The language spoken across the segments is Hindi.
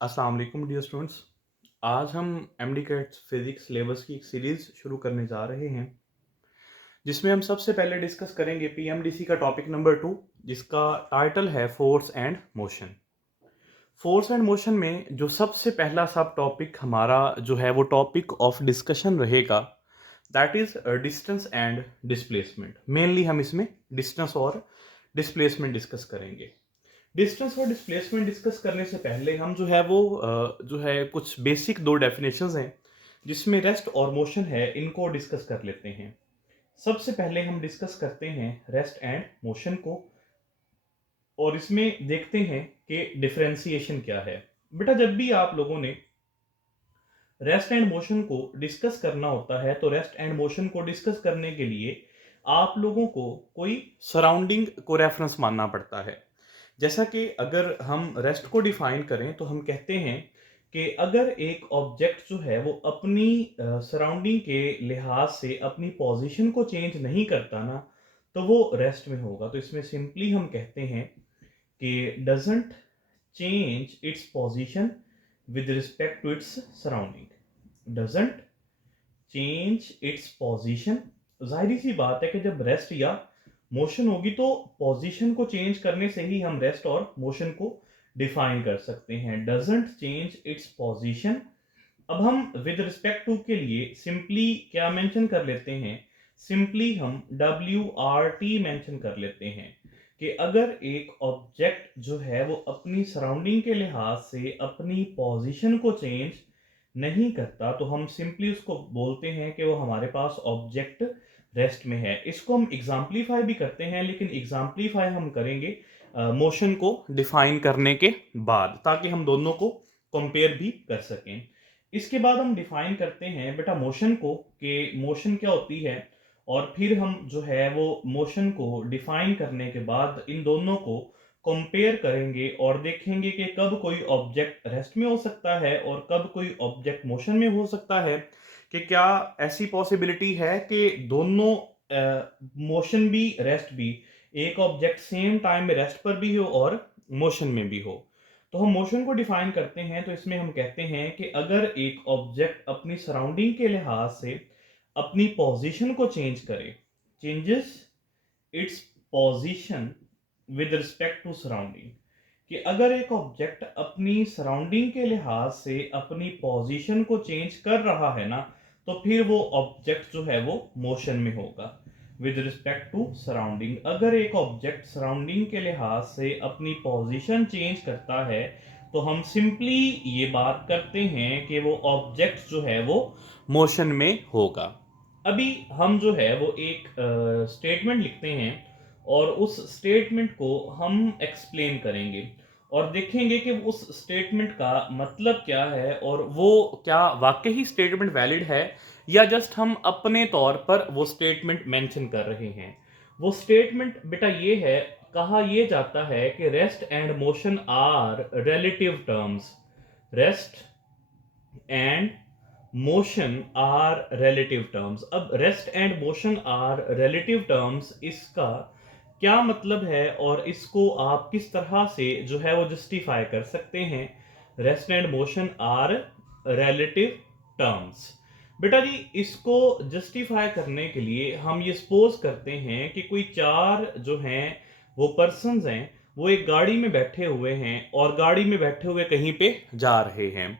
अस्सलाम वालेकुम डियर स्टूडेंट्स। आज हम एमडी कैट्स फिजिक्स सिलेबस की एक सीरीज शुरू करने जा रहे हैं जिसमें हम सबसे पहले डिस्कस करेंगे पीएमडीसी का टॉपिक नंबर 2, जिसका टाइटल है force and motion. Force and motion में जो सबसे पहला सब टॉपिक हमारा जो है वो टॉपिक ऑफ डिस्कशन रहेगा, that is distance and displacement. Mainly हम इसमें डिस्टेंस और डिस्प्लेसमेंट डिस्कस करेंगे। डिस्टेंस और डिस्प्लेसमेंट डिस्कस करने से पहले हम जो है वो जो है कुछ बेसिक दो डेफिनेशंस हैं जिसमें रेस्ट और मोशन है, इनको डिस्कस कर लेते हैं। सबसे पहले हम डिस्कस करते हैं रेस्ट एंड मोशन को और इसमें देखते हैं कि डिफरेंशिएशन क्या है। बेटा, जब भी आप लोगों ने रेस्ट एंड मोशन को डिस्कस करना होता है तो रेस्ट एंड मोशन को डिस्कस करने के लिए आप लोगों को कोई सराउंडिंग को रेफरेंस मानना पड़ता है। जैसा कि अगर हम रेस्ट को डिफाइन करें तो हम कहते हैं कि अगर एक ऑब्जेक्ट जो है वो अपनी सराउंडिंग के लिहाज से अपनी पोजीशन को चेंज नहीं करता ना, तो वो रेस्ट में होगा। तो इसमें सिंपली हम कहते हैं कि doesn't change its position with respect to its surrounding. Doesn't change its position. जाहिर सी बात है कि जब रेस्ट या मोशन होगी तो पोजीशन को चेंज करने से ही हम रेस्ट और मोशन को डिफाइन कर सकते हैं। Doesn't change its position. अब हम विद रिस्पेक्ट टू के लिए सिंपली क्या मेंशन कर लेते हैं, सिंपली हम WRT मेंशन कर लेते हैं कि अगर एक ऑब्जेक्ट जो है वो अपनी सराउंडिंग के लिहाज से अपनी पोजीशन को चेंज नहीं करता तो हम सिंपली उसको बोलते हैं कि वो हमारे पास ऑब्जेक्ट रेस्ट में है। इसको हम एग्जाम्पलीफाई भी करते हैं, लेकिन एग्जाम्पलीफाई हम करेंगे मोशन को डिफाइन करने के बाद, ताकि हम दोनों को कंपेयर भी कर सकें। इसके बाद हम डिफाइन करते हैं बेटा मोशन को, कि मोशन क्या होती है, और फिर हम जो है वो मोशन को डिफाइन करने के बाद इन दोनों को कंपेयर करेंगे और देखेंगे कि कब कोई ऑब्जेक्ट रेस्ट में हो सकता है और कब कोई ऑब्जेक्ट मोशन में हो सकता है। कि क्या ऐसी पॉसिबिलिटी है कि दोनों मोशन भी रेस्ट भी एक ऑब्जेक्ट सेम टाइम में रेस्ट पर भी हो और मोशन में भी हो। तो हम मोशन को डिफाइन करते हैं तो इसमें हम कहते हैं कि अगर एक ऑब्जेक्ट अपनी सराउंडिंग के लिहाज से अपनी पोजीशन को चेंज करे, changes its position with respect to surrounding, कि अगर एक ऑब्जेक्ट अपनी सराउंडिंग के लिहाज से अपनी पोजीशन को चेंज कर रहा है ना, तो फिर वो ऑब्जेक्ट जो है वो मोशन में होगा विद रिस्पेक्ट टू सराउंडिंग। अगर एक ऑब्जेक्ट सराउंडिंग के लिहाज से अपनी पोजीशन चेंज करता है तो हम सिंपली ये बात करते हैं कि वो ऑब्जेक्ट जो है वो मोशन में होगा। अभी हम जो है वो एक स्टेटमेंट लिखते हैं और उस स्टेटमेंट को हम एक्सप्लेन करेंगे और देखेंगे कि उस स्टेटमेंट का मतलब क्या है और वो क्या वाकई ही स्टेटमेंट वैलिड है या जस्ट हम अपने तौर पर वो स्टेटमेंट मेंशन कर रहे हैं। वो स्टेटमेंट बेटा ये है, कहा ये जाता है कि rest and motion are relative terms. Rest and motion are relative terms. अब rest and motion are relative terms, इसका क्या मतलब है और इसको आप किस तरह से जो है वो जस्टिफाई कर सकते हैं। Rest and motion are relative terms. बेटा जी, इसको जस्टिफाई करने के लिए हम ये सपोज करते हैं कि कोई चार जो हैं वो पर्सन्स हैं, वो एक गाड़ी में बैठे हुए हैं और गाड़ी में बैठे हुए कहीं पे जा रहे हैं।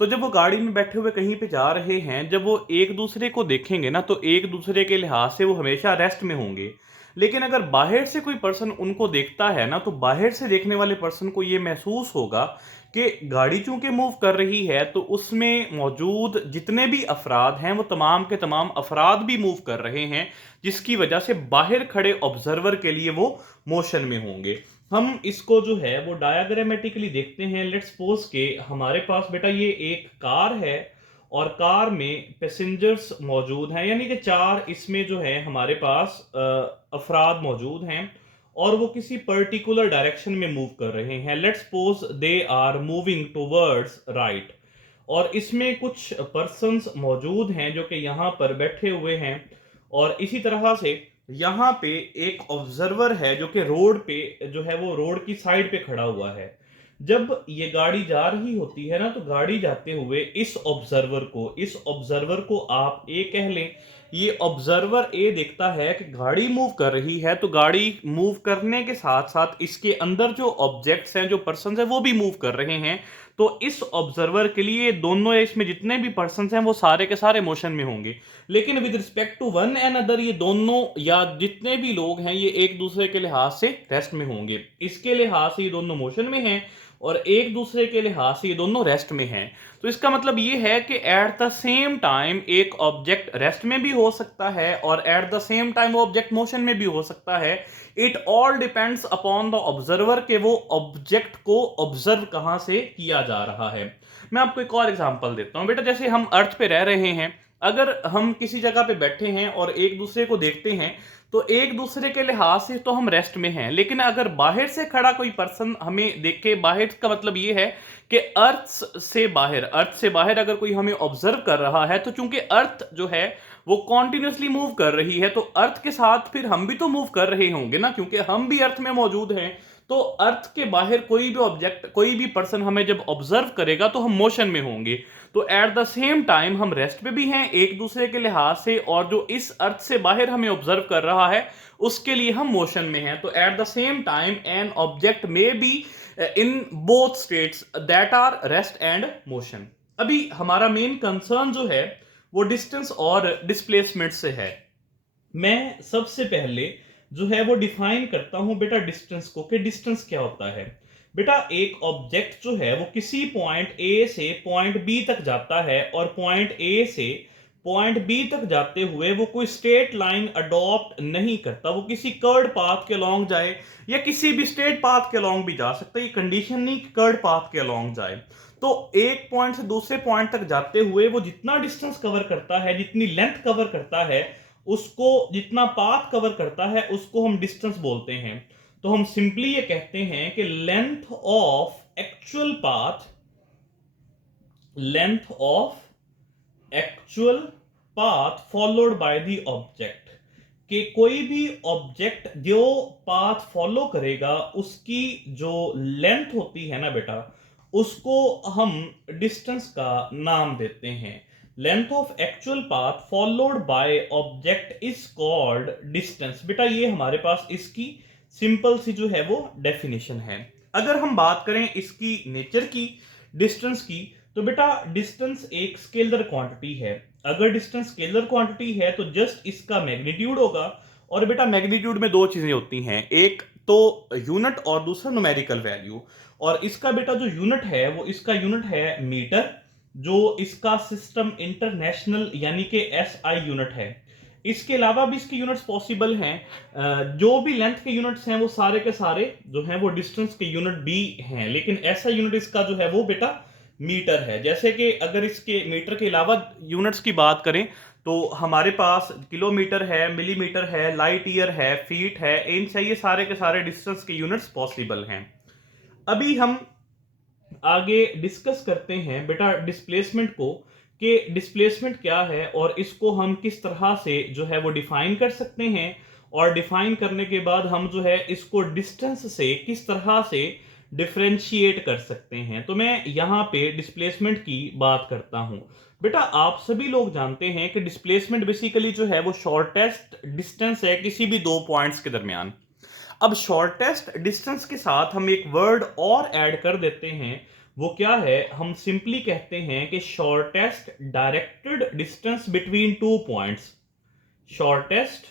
तो जब वो गाड़ी में बैठे हुए कहीं पे जा रहे हैं, जब वो एक दूसरे को देखेंगे ना, तो एक दूसरे के लिहाज से वो हमेशा रेस्ट में होंगे। लेकिन अगर बाहर से कोई पर्सन उनको देखता है ना, तो बाहर से देखने वाले पर्सन को ये महसूस होगा कि गाड़ी चूंकि मूव कर रही है तो उसमें मौजूद जितने भी अफराद हैं वो तमाम के तमाम अफराद भी मूव कर रहे हैं, जिसकी वजह से बाहर खड़े ऑब्जर्वर के लिए वो मोशन में होंगे। हम इसको जो है वो डायग्रामेटिकली देखते हैं। लेट्स सपोज के हमारे पास बेटा ये एक कार है और कार में पैसेंजर्स मौजूद हैं, यानी कि चार इसमें जो है हमारे पास अफराद मौजूद हैं और वो किसी पर्टिकुलर डायरेक्शन में मूव कर रहे हैं। Let's suppose they are moving towards right, और इसमें कुछ पर्सन्स मौजूद हैं जो कि यहाँ पर बैठे हुए हैं और इसी तरह से यहाँ पे एक ऑब्जर्वर है जो कि रोड पे जो है वो रोड की साइड पे खड़ा हुआ है। जब ये गाड़ी जा रही होती है ना, तो गाड़ी जाते हुए इस ऑब्जर्वर को आप ए कह लें। ये ऑब्जर्वर ए देखता है कि गाड़ी मूव कर रही है, तो गाड़ी मूव करने के साथ साथ इसके अंदर जो ऑब्जेक्ट्स हैं, जो पर्सन हैं, वो भी मूव कर रहे हैं। तो इस ऑब्जर्वर के लिए दोनों, इसमें जितने भी पर्सन हैं वो सारे के सारे मोशन में होंगे। लेकिन with respect to one and other, ये दोनों या जितने भी लोग हैं ये एक दूसरे के लिहाज से रेस्ट में होंगे। इसके लिहाज से ये दोनों मोशन में हैं और एक दूसरे के लिहाज से ये दोनों रेस्ट में हैं। तो इसका मतलब ये है कि एट द सेम टाइम एक ऑब्जेक्ट रेस्ट में भी हो सकता है और एट द सेम टाइम वो ऑब्जेक्ट मोशन में भी हो सकता है। It all depends upon the observer के वो ऑब्जेक्ट को ऑब्जर्व कहां से किया जा रहा है। मैं आपको एक और एग्जांपल देता हूं बेटा। जैसे हम अर्थ पे रह रहे हैं, अगर हम किसी जगह पे बैठे हैं और एक दूसरे को देखते हैं, तो एक दूसरे के लिहाज से तो हम रेस्ट में हैं। लेकिन अगर बाहर से खड़ा कोई पर्सन हमें देखे, बाहर का मतलब ये है कि अर्थ से बाहर अगर कोई हमें ऑब्जर्व कर रहा है, तो चूंकि अर्थ जो है वो कॉन्टिन्यूसली मूव कर रही है, तो अर्थ के साथ फिर हम भी तो मूव कर रहे होंगे ना, क्योंकि हम भी अर्थ में मौजूद हैं। तो अर्थ के बाहर कोई भी ऑब्जेक्ट, कोई भी पर्सन हमें जब ऑब्जर्व करेगा तो हम मोशन में होंगे। तो एट द सेम टाइम हम रेस्ट पे भी हैं एक दूसरे के लिहाज से, और जो इस अर्थ से बाहर हमें ऑब्जर्व कर रहा है उसके लिए हम मोशन में हैं। तो at the same time an object may be in both states that are rest and motion. अभी हमारा मेन कंसर्न जो है वो डिस्टेंस और डिस्प्लेसमेंट से है। मैं सबसे पहले जो है वो डिफाइन करता हूं बेटा डिस्टेंस को, कि डिस्टेंस क्या होता है। बेटा एक ऑब्जेक्ट जो है वो किसी पॉइंट ए से पॉइंट बी तक जाता है, और पॉइंट ए से पॉइंट बी तक जाते हुए वो कोई स्ट्रेट लाइन अडॉप्ट नहीं करता। वो किसी कर्ड पाथ के अलोंग जाए या किसी भी स्ट्रेट पाथ के अलोंग भी जा सकता है। ये कंडीशन नहीं कि कर्ड पाथ के अलोंग जाए। तो एक पॉइंट से दूसरे पॉइंट तक जाते हुए वो जितना डिस्टेंस कवर करता है, जितनी लेंथ कवर करता है, उसको, जितना पाथ कवर करता है, उसको हम डिस्टेंस बोलते हैं। तो हम सिंपली ये कहते हैं कि length of actual path followed by the object, कि कोई भी ऑब्जेक्ट जो पाथ फॉलो करेगा उसकी जो लेंथ होती है ना बेटा, उसको हम डिस्टेंस का नाम देते हैं। Length of actual path followed by object is called distance. बेटा ये हमारे पास इसकी सिंपल सी जो है वो डेफिनेशन है। अगर हम बात करें इसकी नेचर की, डिस्टेंस की, तो बेटा डिस्टेंस एक स्केलर क्वांटिटी है। अगर डिस्टेंस स्केलर क्वांटिटी है तो जस्ट इसका मैग्नीट्यूड होगा। और बेटा मैग्नीट्यूड में दो चीजें होती हैं, एक तो यूनिट और दूसरा न्यूमेरिकल वैल्यू। और इसका बेटा जो यूनिट है वो इसका यूनिट है मीटर, जो इसका सिस्टम इंटरनेशनल यानी कि एसआई यूनिट है। इसके अलावा भी इसके यूनिट्स पॉसिबल हैं। जो भी लेंथ के यूनिट्स हैं वो सारे के सारे जो हैं वो डिस्टेंस के यूनिट भी हैं, लेकिन ऐसा यूनिट इसका जो है वो बेटा मीटर है। जैसे कि अगर इसके मीटर के अलावा यूनिट्स की बात करें तो हमारे पास किलोमीटर है, मिलीमीटर है, लाइट ईयर है, फीट है, इंच है, ये सारे के सारे डिस्टेंस के यूनिट्स पॉसिबल हैं। अभी हम आगे डिस्कस करते हैं बेटा डिस्प्लेसमेंट को, कि डिस्प्लेसमेंट क्या है और इसको हम किस तरह से जो है वो डिफाइन कर सकते हैं, और डिफाइन करने के बाद हम जो है इसको डिस्टेंस से किस तरह से डिफरेंशिएट कर सकते हैं। तो मैं यहां पे डिस्प्लेसमेंट की बात करता हूं। बेटा आप सभी लोग जानते हैं कि डिस्प्लेसमेंट बेसिकली जो है वो शॉर्टेस्ट डिस्टेंस है किसी भी दो पॉइंट्स के दरमियान। अब शॉर्टेस्ट डिस्टेंस के साथ हम एक वर्ड और ऐड कर देते हैं। वो क्या है, हम सिंपली कहते हैं कि shortest directed distance between two points. Shortest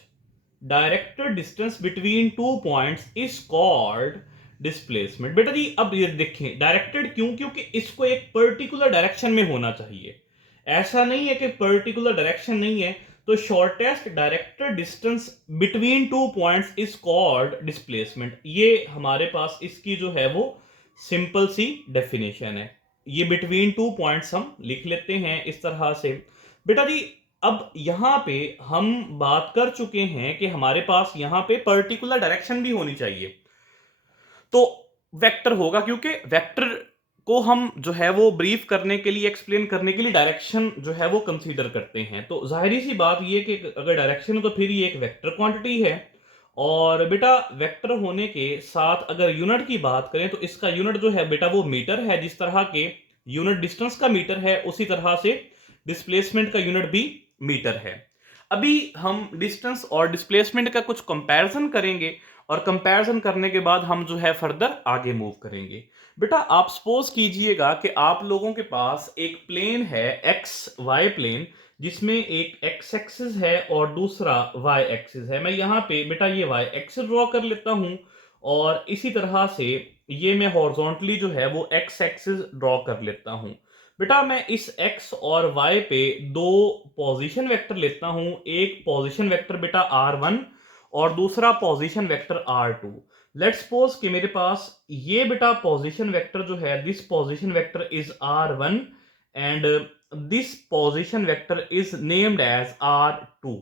directed distance between two points is called displacement. बेटा जी अब ये देखें, डायरेक्टेड क्यों, क्योंकि इसको एक पर्टिकुलर डायरेक्शन में होना चाहिए। ऐसा नहीं है कि पर्टिकुलर डायरेक्शन नहीं है, तो shortest directed distance between two points is called displacement. ये हमारे पास इसकी जो है वो सिंपल सी डेफिनेशन है। ये बिटवीन टू पॉइंट्स हम लिख लेते हैं इस तरह से। बेटा जी अब यहां पे हम बात कर चुके हैं कि हमारे पास यहां पे पर्टिकुलर डायरेक्शन भी होनी चाहिए, तो वेक्टर होगा, क्योंकि वेक्टर को हम जो है वो ब्रीफ करने के लिए, एक्सप्लेन करने के लिए डायरेक्शन जो है वो कंसीडर करते हैं। तो जाहिर सी बात ये कि अगर डायरेक्शन है तो फिर ये एक वेक्टर क्वांटिटी है। और बेटा वेक्टर होने के साथ अगर यूनिट की बात करें तो इसका यूनिट जो है बेटा वो मीटर है। जिस तरह के यूनिट डिस्टेंस का मीटर है उसी तरह से डिस्प्लेसमेंट का यूनिट भी मीटर है। अभी हम डिस्टेंस और डिस्प्लेसमेंट का कुछ कंपैरिजन करेंगे और कंपैरिजन करने के बाद हम जो है फर्दर आगे मूव करेंगे। बेटा आप सपोज कीजिएगा कि आप लोगों के पास एक प्लेन है एक्स वाई प्लेन, जिसमें एक एक्स एक्सिस है और दूसरा वाई एक्सिस है। मैं यहाँ पे बेटा ये वाई एक्सिस ड्रॉ कर लेता हूँ और इसी तरह से ये मैं हॉरिजॉन्टली जो है वो एक्स एक्सिस ड्रॉ कर लेता हूँ। बेटा मैं इस एक्स और वाई पे दो पोजीशन वेक्टर लेता हूँ, एक पोजीशन वेक्टर बेटा r1 और दूसरा position vector r2। Let's suppose कि मेरे पास ये बेटा पोजीशन वेक्टर जो है, this position vector is r1 and this position vector is named as r2।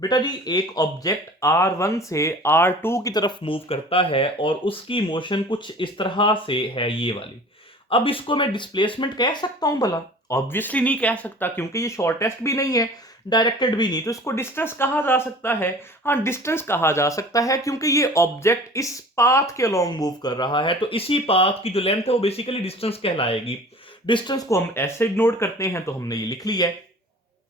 बेटा जी एक ऑब्जेक्ट r1 से r2 की तरफ मूव करता है और उसकी मोशन कुछ इस तरह से है, ये वाली। अब इसको मैं डिस्प्लेसमेंट कह सकता हूं भला? ऑब्वियसली नहीं कह सकता, क्योंकि ये शॉर्टेस्ट भी नहीं है, डायरेक्टेड भी नहीं, तो इसको डिस्टेंस कहा जा सकता है। हाँ डिस्टेंस कहा जा सकता है क्योंकि ये ऑब्जेक्ट इस पाथ के अलोंग मूव कर रहा है, तो इसी पाथ की जो लेंथ है वो बेसिकली डिस्टेंस कहलाएगी। डिस्टेंस को हम ऐसे नोट करते हैं, तो हमने ये लिख लिया है।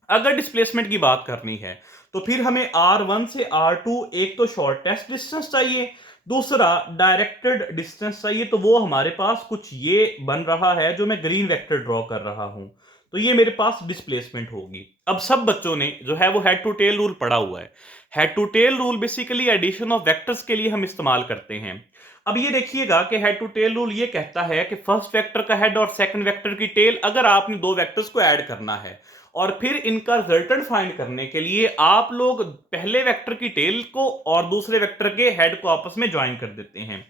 अगर डिस्प्लेसमेंट की बात करनी है तो फिर हमें r1 से r2 एक तो शॉर्टेस्ट डिस्टेंस चाहिए, दूसरा डायरेक्टेड डिस्टेंस चाहिए। तो वो हमारे पास कुछ ये बन रहा है जो मैं ग्रीन वेक्टर ड्रॉ कर रहा हूं, तो ये मेरे पास डिस्प्लेसमेंट होगी। अब सब बच्चों ने जो है वो हेड टू टेल रूल पढ़ा हुआ है। Head to tail rule basically addition of vectors के लिए हम इस्तेमाल करते हैं। अब ये देखिएगा कि हेड टू टेल रूल ये कहता है कि फर्स्ट वेक्टर का हेड और सेकंड वेक्टर की टेल, अगर आपने दो वेक्टर्स को ऐड करना है और फिर इनका रिजल्टेंट फाइंड करने के लिए आप लोग पहले वेक्टर की टेल को और दूसरे वेक्टर के हेड को आपस में ज्वाइन कर देते हैं।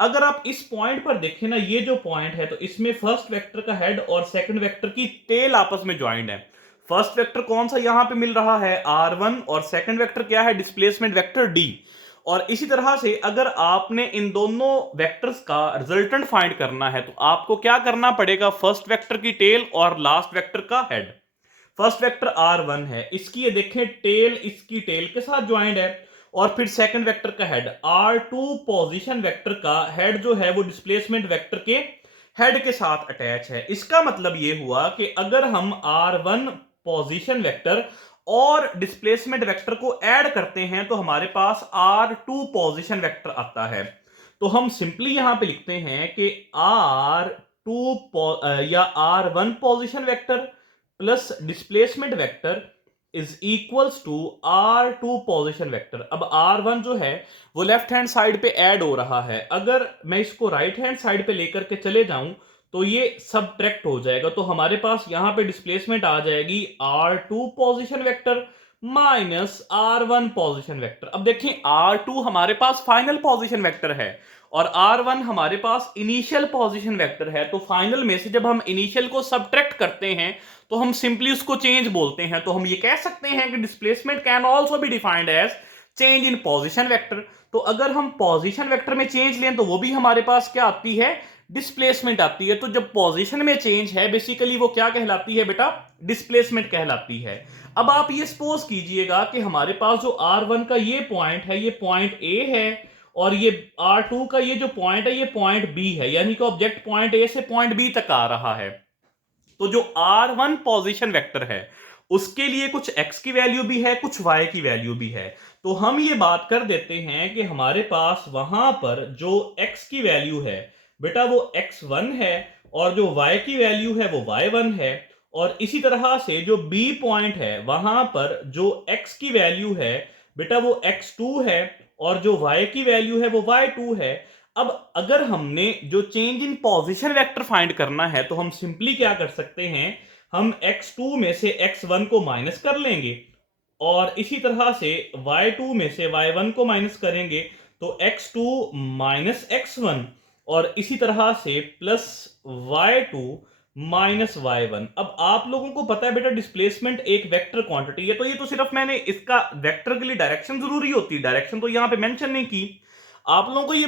अगर आप इस पॉइंट पर देखें ना, ये जो पॉइंट है, तो इसमें फर्स्ट वेक्टर का हेड और सेकंड वेक्टर की टेल आपस में ज्वाइंट है। फर्स्ट वेक्टर कौन सा यहां पे मिल रहा है? r1, और सेकंड वेक्टर क्या है? Displacement vector d। और इसी तरह से अगर आपने इन दोनों वेक्टर्स का रिजल्टेंट फाइंड करना है तो आपको क्या करना पड़ेगा? फर्स्ट वेक्टर की टेल और लास्ट वेक्टर का हेड। फर्स्ट वेक्टर r1 है, इसकी ये देखें टेल इसकी टेल के साथ ज्वाइंट है, और फिर सेकंड वेक्टर का हेड r2 पोजीशन वेक्टर का हेड जो है वो डिस्प्लेसमेंट वेक्टर के हेड के साथ अटैच है। इसका मतलब ये हुआ कि अगर हम r1 पोजीशन वेक्टर और डिस्प्लेसमेंट वेक्टर को ऐड करते हैं तो हमारे पास r2 पोजीशन वेक्टर आता है। तो हम सिंपली यहां पे लिखते हैं कि या r1 position vector plus displacement vector is equals to r2 position vector. अब r1 जो है वो लेफ्ट हैंड साइड पे ऐड हो रहा है, अगर मैं इसको राइट हैंड साइड पे लेकर के चले जाऊं तो ये सबट्रैक्ट हो जाएगा, तो हमारे पास यहां पे डिस्प्लेसमेंट आ जाएगी r2 position vector minus r1 position vector. अब देखें r2 हमारे पास फाइनल पोजीशन वेक्टर है और r1 हमारे पास इनिशियल पोजीशन वेक्टर है, तो फाइनल में से जब हम इनिशियल को सबट्रैक्ट करते हैं तो हम सिंपली उसको चेंज बोलते हैं। तो हम ये कह सकते हैं कि displacement can also be defined as change in position vector. तो अगर हम पोजीशन वेक्टर में चेंज लें तो वो भी हमारे पास क्या आती है? डिस्प्लेसमेंट आती है। तो जब पोजीशन में चेंज है बेसिकली वो क्या कहलाती है बेटा? डिस्प्लेसमेंट कहलाती है। अब आप ये सपोज कीजिएगा कि हमारे पास जो r1 का ये पॉइंट है ये पॉइंट A है और ये r2 का ये जो पॉइंट है ये पॉइंट B है, यानी कि ऑब्जेक्ट पॉइंट A से पॉइंट B तक आ रहा है। तो जो r1 पोजीशन वेक्टर है उसके लिए कुछ x की वैल्यू भी है, कुछ y की वैल्यू भी है। तो हम ये बात कर देते हैं कि हमारे पास वहां पर जो x की वैल्यू है बेटा वो x1 है और जो y की वैल्यू है वो y1 है, और इसी तरह से जो B पॉइंट है वहां पर जो x की वैल्यू है बेटा वो x2 है और जो y की वैल्यू है वो y2 है। अब अगर हमने जो change in position vector find करना है तो हम सिंपली क्या कर सकते हैं? हम x2 में से x1 को माइनस कर लेंगे और इसी तरह से y2 में से y1 को माइनस करेंगे, तो x2 माइनस x1 और इसी तरह से प्लस y2 माइनस y1। अब आप लोगों को पता है बेटा डिस्प्लेसमेंट एक वेक्टर क्वांटिटी है, तो ये तो सिर्फ मैंने इसका वेक्टर के लिए डायरेक्शन जरूरी होती है, डायरेक्शन तो यहां पे मेंशन नहीं की। आप लोगों को ये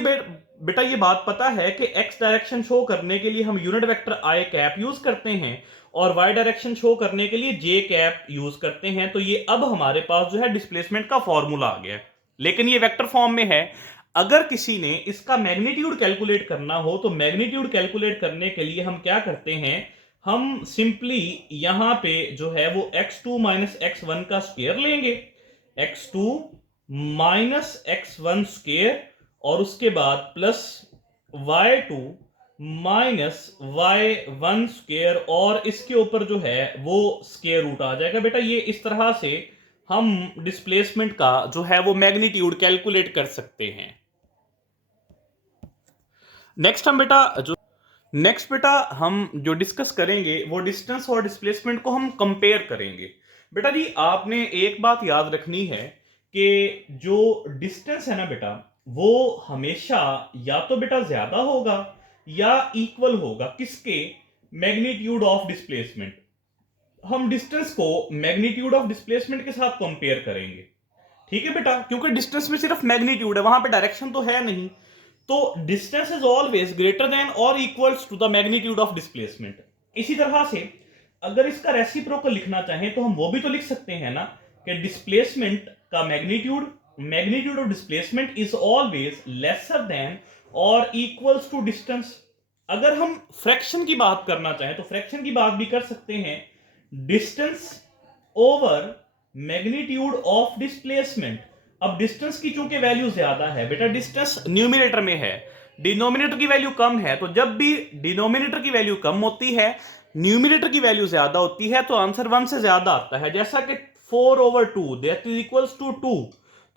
बेटा ये बात पता है कि x डायरेक्शन शो करने के लिए हम unit vector i cap use करते हैं और y डायरेक्शन शो करने के लिए j कैप यूज करते हैं। तो ये अब हमारे पास जो है डिस्प्लेसमेंट का फॉर्मूला आ गया है। लेकिन ये वेक्टर फॉर्म में है। अगर किसी ने इसका मैग्नीट्यूड कैलकुलेट करना हो तो मैग्नीट्यूड कैलकुलेट करने के लिए हम क्या करते हैं, हम सिंपली यहां पे जो है वो x2 माइनस x1 का स्क्वायर लेंगे, x2 माइनस x1 स्क्वायर, और उसके बाद plus y2 minus y1 square, और इसके ऊपर जो है वो स्क्वायर रूट आ जाएगा। बेटा ये इस तरह से हम डिस्प्लेसमेंट का जो है वो मैग्नीट्यूड कैलकुलेट कर सकते हैं। नेक्स्ट बेटा हम जो डिस्कस करेंगे वो डिस्टेंस और डिस्प्लेसमेंट को हम कंपेयर करेंगे। बेटा जी आपने एक बात याद रखनी है कि जो डिस्टेंस है ना बेटा, वो हमेशा या तो बेटा ज्यादा होगा या इक्वल होगा किसके, मैग्नीट्यूड ऑफ डिस्प्लेसमेंट। हम डिस्टेंस को मैग्नीट्यूड ऑफ डिस्प्लेसमेंट के साथ कंपेयर करेंगे, ठीक है बेटा, क्योंकि डिस्टेंस में सिर्फ मैग्नीट्यूड है, वहां पे डायरेक्शन तो है नहीं। तो distance is always greater than और equals to the magnitude of displacement. इसी तरह से अगर इसका रेसिप्रोकल लिखना चाहें तो हम वो भी तो लिख सकते हैं ना कि डिस्प्लेसमेंट का magnitude of displacement is always lesser than और इक्वल्स टू डिस्टेंस। अगर हम फ्रैक्शन की बात करना चाहें तो फ्रैक्शन की बात भी कर सकते हैं, distance over magnitude of displacement. अब डिस्टेंस की चूंकि वैल्यू ज्यादा है बेटा, डिस्टेंस न्यूमिनेटर में है, डिनोमिनेटर की वैल्यू कम है, तो जब भी डिनोमिनेटर की वैल्यू कम होती है न्यूमिनेटर की वैल्यू ज्यादा होती है तो आंसर 1 से ज्यादा आता है। जैसा कि 4/2 दैट इज इक्वल्स टू 2,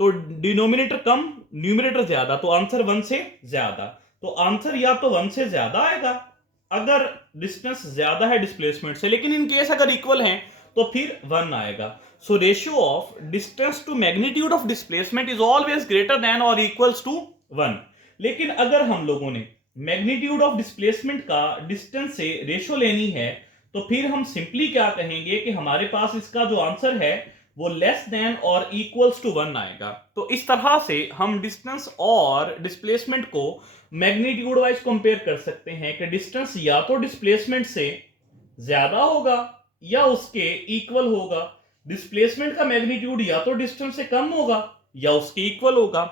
तो डिनोमिनेटर कम न्यूमिनेटर ज्यादा, तो आंसर 1 से ज्यादा, तो आंसर या तो 1 से ज्यादा आएगा अगर डिस्टेंस ज्यादा है डिस्प्लेसमेंट से, लेकिन इन केस अगर इक्वल है तो फिर 1 आएगा। So ratio of distance to magnitude of displacement is always greater than और इक्वल्स टू 1। लेकिन अगर हम लोगों ने मैग्नीट्यूड ऑफ डिस्प्लेसमेंट का डिस्टेंस से रेशियो लेनी है तो फिर हम सिंपली क्या कहेंगे कि हमारे पास इसका जो आंसर है वो लेस देन और इक्वल्स टू 1 आएगा। तो इस तरह से हम डिस्टेंस और डिस्प्लेसमेंट को मैग्नीट्यूड वाइज कंपेयर कर सकते हैं कि डिस्टेंस या तो डिस्प्लेसमेंट से ज्यादा होगा या उसके इक्वल होगा, डिस्प्लेसमेंट का मैग्नीट्यूड या तो डिस्टेंस से कम होगा या उसके इक्वल होगा।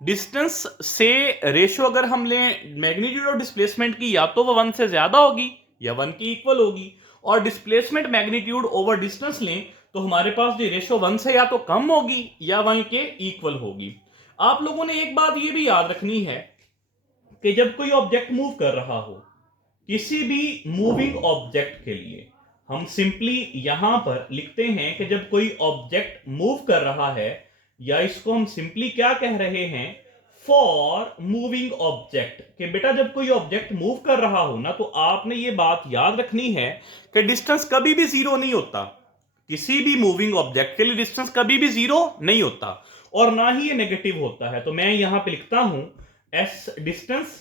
डिस्टेंस से रेशियो अगर हम लें मैग्नीट्यूड ऑफ डिस्प्लेसमेंट की, या तो वो 1 से ज्यादा होगी या 1 की इक्वल होगी, और डिस्प्लेसमेंट मैग्नीट्यूड ओवर डिस्टेंस लें तो हमारे पास जो रेशियो 1 से या तो कम होगी या 1 के इक्वल होगी। आप लोगों ने एक बात ये भी याद रखनी है कि जब कोई ऑब्जेक्ट मूव कर रहा हो, किसी भी मूविंग ऑब्जेक्ट के लिए हम सिंपली यहां पर लिखते हैं कि जब कोई ऑब्जेक्ट मूव कर रहा है, या इसको हम सिंपली क्या कह रहे हैं, फॉर मूविंग ऑब्जेक्ट, कि बेटा जब कोई ऑब्जेक्ट मूव कर रहा हो ना तो आपने ये बात याद रखनी है कि डिस्टेंस कभी भी जीरो नहीं होता। किसी भी मूविंग ऑब्जेक्ट के लिए डिस्टेंस कभी भी जीरो नहीं होता और ना ही ये नेगेटिव होता है। तो मैं यहां पे लिखता हूं as distance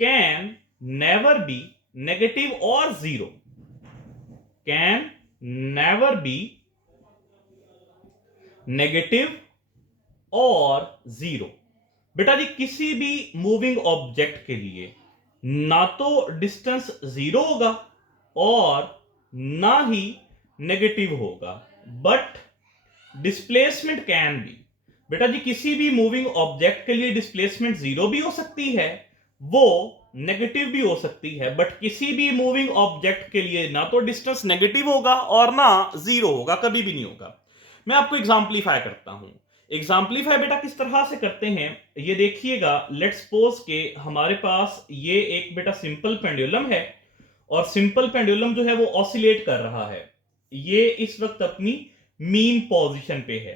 can never be negative और zero, can never be negative और जीरो। बेटा जी किसी भी मूविंग ऑब्जेक्ट के लिए ना तो डिस्टेंस जीरो होगा और ना ही नेगेटिव होगा, बट डिस्प्लेसमेंट कैन बी। बेटा जी किसी भी मूविंग ऑब्जेक्ट के लिए डिस्प्लेसमेंट जीरो भी हो सकती है, वो नेगेटिव भी हो सकती है, बट किसी भी मूविंग ऑब्जेक्ट के लिए ना तो डिस्टेंस नेगेटिव होगा और ना जीरो होगा, कभी भी नहीं होगा। मैं आपको एग्जाम्पलीफाई करता हूं। एग्जाम्पलीफाई बेटा किस तरह से करते हैं ये देखिएगा। लेट्स सपोज के हमारे पास ये एक बेटा सिंपल पेंडुलम है और सिंपल पेंडुलम जो है वो ऑसिलेट कर रहा है, ये इस वक्त अपनी मीन पोजीशन पे है।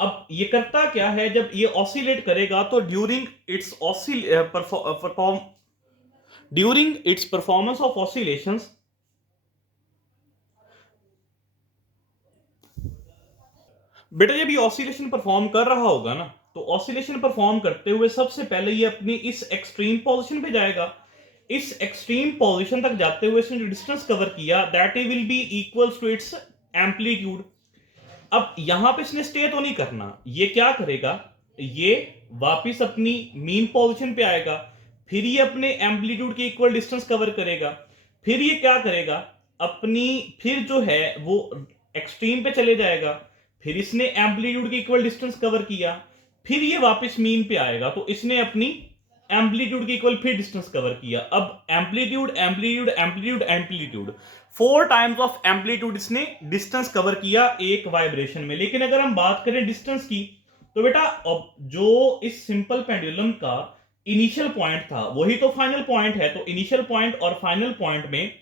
अब ये करता क्या है, जब ये ऑसिलेट करेगा तो during its performance of oscillations, बेटा जब ये ऑसिलेशन परफॉर्म कर रहा होगा ना तो ऑसिलेशन परफॉर्म करते हुए सबसे पहले ये अपनी इस एक्सट्रीम पोजीशन पे जाएगा। इस एक्सट्रीम पोजीशन तक जाते हुए इसने जो डिस्टेंस कवर किया that will be equals to its amplitude. अब यहां पे इसने स्टे तो नहीं करना, ये क्या करेगा, ये वापिस अपनी मीन पोजीशन पे आएगा, फिर ये अपने एम्पलीट्यूड के इक्वल डिस्टेंस कवर करेगा, फिर ये क्या करेगा, अपनी फिर जो है वो एक्सट्रीम पे चले जाएगा, फिर इसने एम्पलीट्यूड के इक्वल डिस्टेंस कवर किया, फिर ये वापस मीन पे आएगा, तो इसने अपनी एम्पलीट्यूड के इक्वल फिर डिस्टेंस कवर किया। अब amplitude amplitude amplitude amplitude, 4 times of amplitude इसने डिस्टेंस कवर किया एक वाइब्रेशन में। लेकिन अगर हम बात करें डिस्टेंस की, तो बेटा जो इस सिंपल पेंडुलम का इनिशियल पॉइंट था वही तो फाइनल पॉइंट है। तो इनिशियल पॉइंट और फाइनल पॉइंट में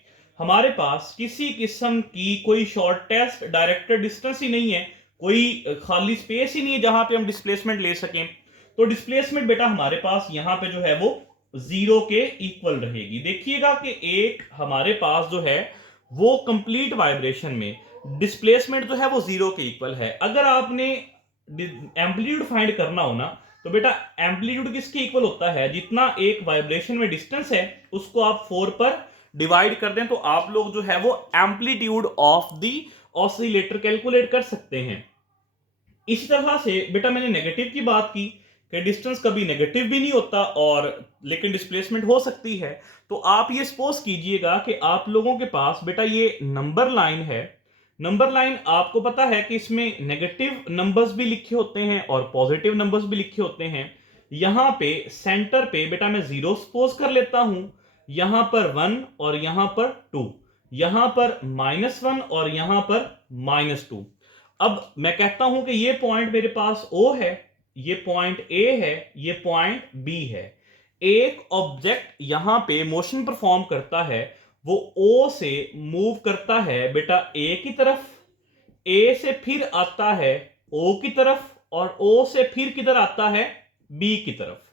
हमारे पास किसी किस्म की कोई शॉर्टेस्ट डायरेक्टेड डिस्टेंस ही नहीं है, कोई खाली स्पेस ही नहीं है जहां पे हम डिस्प्लेसमेंट ले सकें। तो डिस्प्लेसमेंट बेटा हमारे पास यहां पे जो है वो 0 के इक्वल रहेगी। देखिएगा कि एक हमारे पास जो है वो कंप्लीट वाइब्रेशन में डिस्प्लेसमेंट जो है वो 0 के इक्वल है। अगर आपने एम्पलीट्यूड फाइंड करना हो ना, तो बेटा एम्पलीट्यूड किसके इक्वल होता है, जितना एक वाइब्रेशन में डिस्टेंस है उसको आप 4 पर डिवाइड कर दें तो आप लोग जो है वो amplitude of the oscillator calculate कर सकते हैं। इसी तरह से बेटा मैंने नेगेटिव की बात की कि डिस्टेंस कभी नेगेटिव भी नहीं होता और लेकिन डिस्प्लेसमेंट हो सकती है। तो आप ये सपोज कीजिएगा कि आप लोगों के पास बेटा ये नंबर लाइन है। नंबर लाइन आपको पता है कि इसमें नेगेटिव नंबर्स भी लिखे होते हैं और पॉजिटिव नंबर्स भी लिखे होते हैं। यहां पे सेंटर पे बेटा मैं 0 सपोज कर लेता हूं, यहां पर 1 और यहां पर 2, यहां पर -1 और यहां पर -2। अब मैं कहता हूं कि ये पॉइंट मेरे पास O है, ये पॉइंट A है, ये पॉइंट B है। एक ऑब्जेक्ट यहां पे मोशन परफॉर्म करता है, वो O से मूव करता है बेटा A की तरफ, A से फिर आता है O की तरफ और O से फिर किधर आता है, B की तरफ।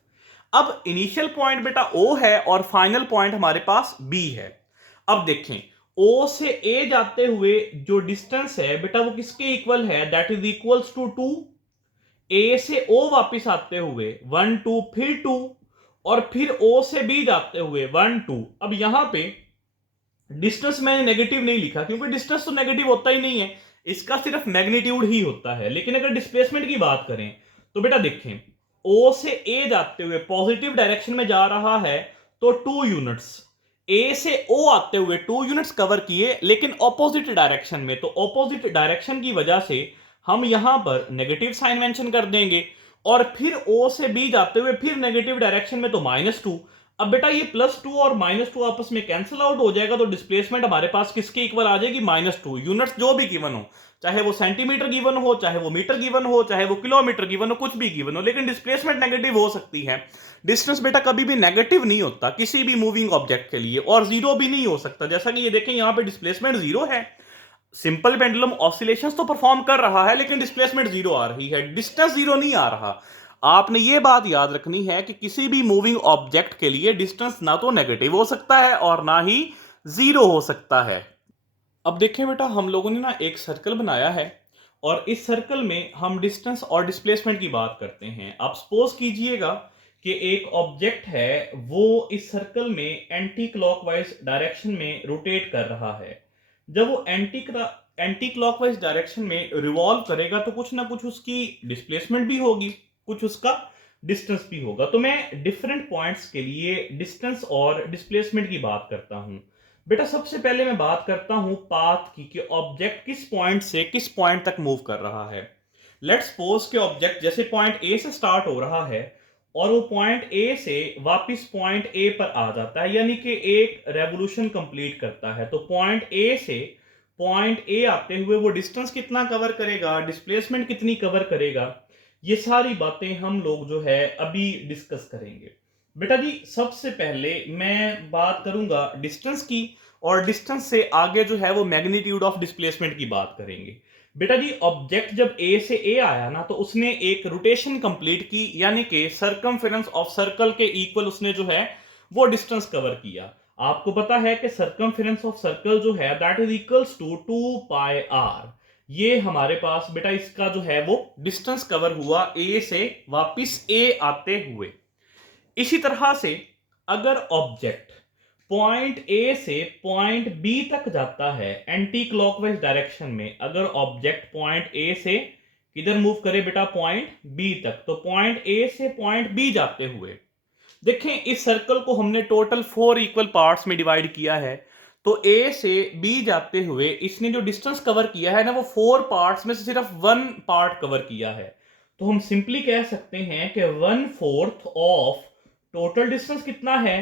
अब इनिशियल पॉइंट बेटा O है और फाइनल पॉइंट हमारे पास B है। अब देखें O से A जाते हुए जो डिस्टेंस है बेटा वो किसके इक्वल है, that is equals to 2। A से O वापस आते हुए 1 2 फिर 2 और फिर O से B जाते हुए 1 2। अब यहां पे डिस्टेंस मैंने नेगेटिव नहीं लिखा क्योंकि डिस्टेंस तो नेगेटिव होता ही नहीं है, इसका सिर्फ मैग्नीट्यूड ही होता है। लेकिन अगर डिस्प्लेसमेंट की बात करें तो बेटा देखें O से A जाते हुए पॉजिटिव डायरेक्शन में जा रहा है तो 2 यूनिट्स, A से O आते हुए 2 यूनिट्स कवर किए लेकिन ऑपोजिट डायरेक्शन में। तो ऑपोजिट डायरेक्शन की वजह से हम यहां पर नेगेटिव साइन मेंशन कर देंगे और फिर O से B जाते हुए फिर नेगेटिव डायरेक्शन में तो -2। अब बेटा ये +2 और -2 आपस में कैंसिल आउट हो जाएगा तो डिस्प्लेसमेंट हमारे पास किसके इक्वल आ जाएगी, -2। यूनिट्स जो भी गिवन हो, चाहे वो सेंटीमीटर गिवन हो, चाहे वो मीटर गिवन हो, चाहे वो किलोमीटर गिवन हो, कुछ भी गिवन हो, लेकिन डिस्प्लेसमेंट नेगेटिव हो सकती है। डिस्टेंस बेटा कभी भी नेगेटिव नहीं होता किसी भी मूविंग ऑब्जेक्ट के लिए और 0 भी नहीं हो सकता। जैसा कि ये देखें यहां पे डिस्प्लेसमेंट 0 है, सिंपल पेंडुलम ऑसिलेशंस तो परफॉर्म कर रहा है लेकिन डिस्प्लेसमेंट 0 आ रही है, डिस्टेंस 0 नहीं आ रहा। आपने ये बात याद रखनी है कि किसी भी मूविंग ऑब्जेक्ट के लिए डिस्टेंस ना तो नेगेटिव हो सकता है और ना ही 0 हो सकता है। अब देखें बेटा हम लोगों ने ना एक सर्कल बनाया है और इस सर्कल में हम डिस्टेंस और डिस्प्लेसमेंट की बात करते हैं। आप सपोज कीजिएगा कि एक ऑब्जेक्ट है वो इस सर्कल में एंटी क्लॉकवाइज डायरेक्शन में रोटेट कर रहा है। जब वो एंटी क्लॉकवाइज डायरेक्शन में रिवॉल्व करेगा तो कुछ ना कुछ उसकी डिस्प्लेसमेंट भी होगी, कुछ उसका डिस्टेंस भी होगा। तो मैं डिफरेंट पॉइंट्स के लिए डिस्टेंस और डिस्प्लेसमेंट की बात करता हूं। बेटा सबसे पहले मैं बात करता हूं पाथ की कि ऑब्जेक्ट किस पॉइंट से किस पॉइंट तक मूव कर रहा है। लेट्स सपोज कि ऑब्जेक्ट जैसे पॉइंट ए से स्टार्ट हो रहा है और वो पॉइंट ए से वापस पॉइंट ए पर आ जाता है, यानी कि एक रेवोल्यूशन कंप्लीट करता है। तो पॉइंट ए से पॉइंट ए आते हुए वो डिस्टेंस कितना कवर करेगा, डिस्प्लेसमेंट कितनी कवर करेगा, ये सारी बातें हम लोग जो है अभी डिस्कस करेंगे। बेटा जी सबसे पहले मैं बात करूंगा डिस्टेंस की और डिस्टेंस से आगे जो है वो मैग्नीट्यूड ऑफ डिस्प्लेसमेंट की बात करेंगे। बेटा जी ऑब्जेक्ट जब ए से ए आया ना तो उसने एक रोटेशन कंप्लीट की, यानी कि सर्कमफेरेंस ऑफ सर्कल के इक्वल उसने जो है वो डिस्टेंस कवर किया। आपको पता है कि सर्कमफेरेंस ऑफ सर्कल जो है that is equals to 2πr। ये हमारे पास बेटा इसका जो है वो डिस्टेंस कवर हुआ ए से वापिस ए आते हुए। इसी तरह से अगर ऑब्जेक्ट पॉइंट ए से पॉइंट बी तक जाता है एंटी क्लॉकवाइज डायरेक्शन में, अगर ऑब्जेक्ट पॉइंट ए से किधर मूव करे बेटा, पॉइंट बी तक, तो पॉइंट ए से पॉइंट बी जाते हुए देखें इस सर्कल को हमने टोटल 4 इक्वल पार्ट्स में डिवाइड किया है। तो ए से बी जाते हुए इसने जो डिस्टेंस कवर किया है ना वो 4 पार्ट्स में से सिर्फ 1 पार्ट कवर किया है। तो हम सिंपली कह सकते हैं कि 1/4 ऑफ टोटल डिस्टेंस कितना है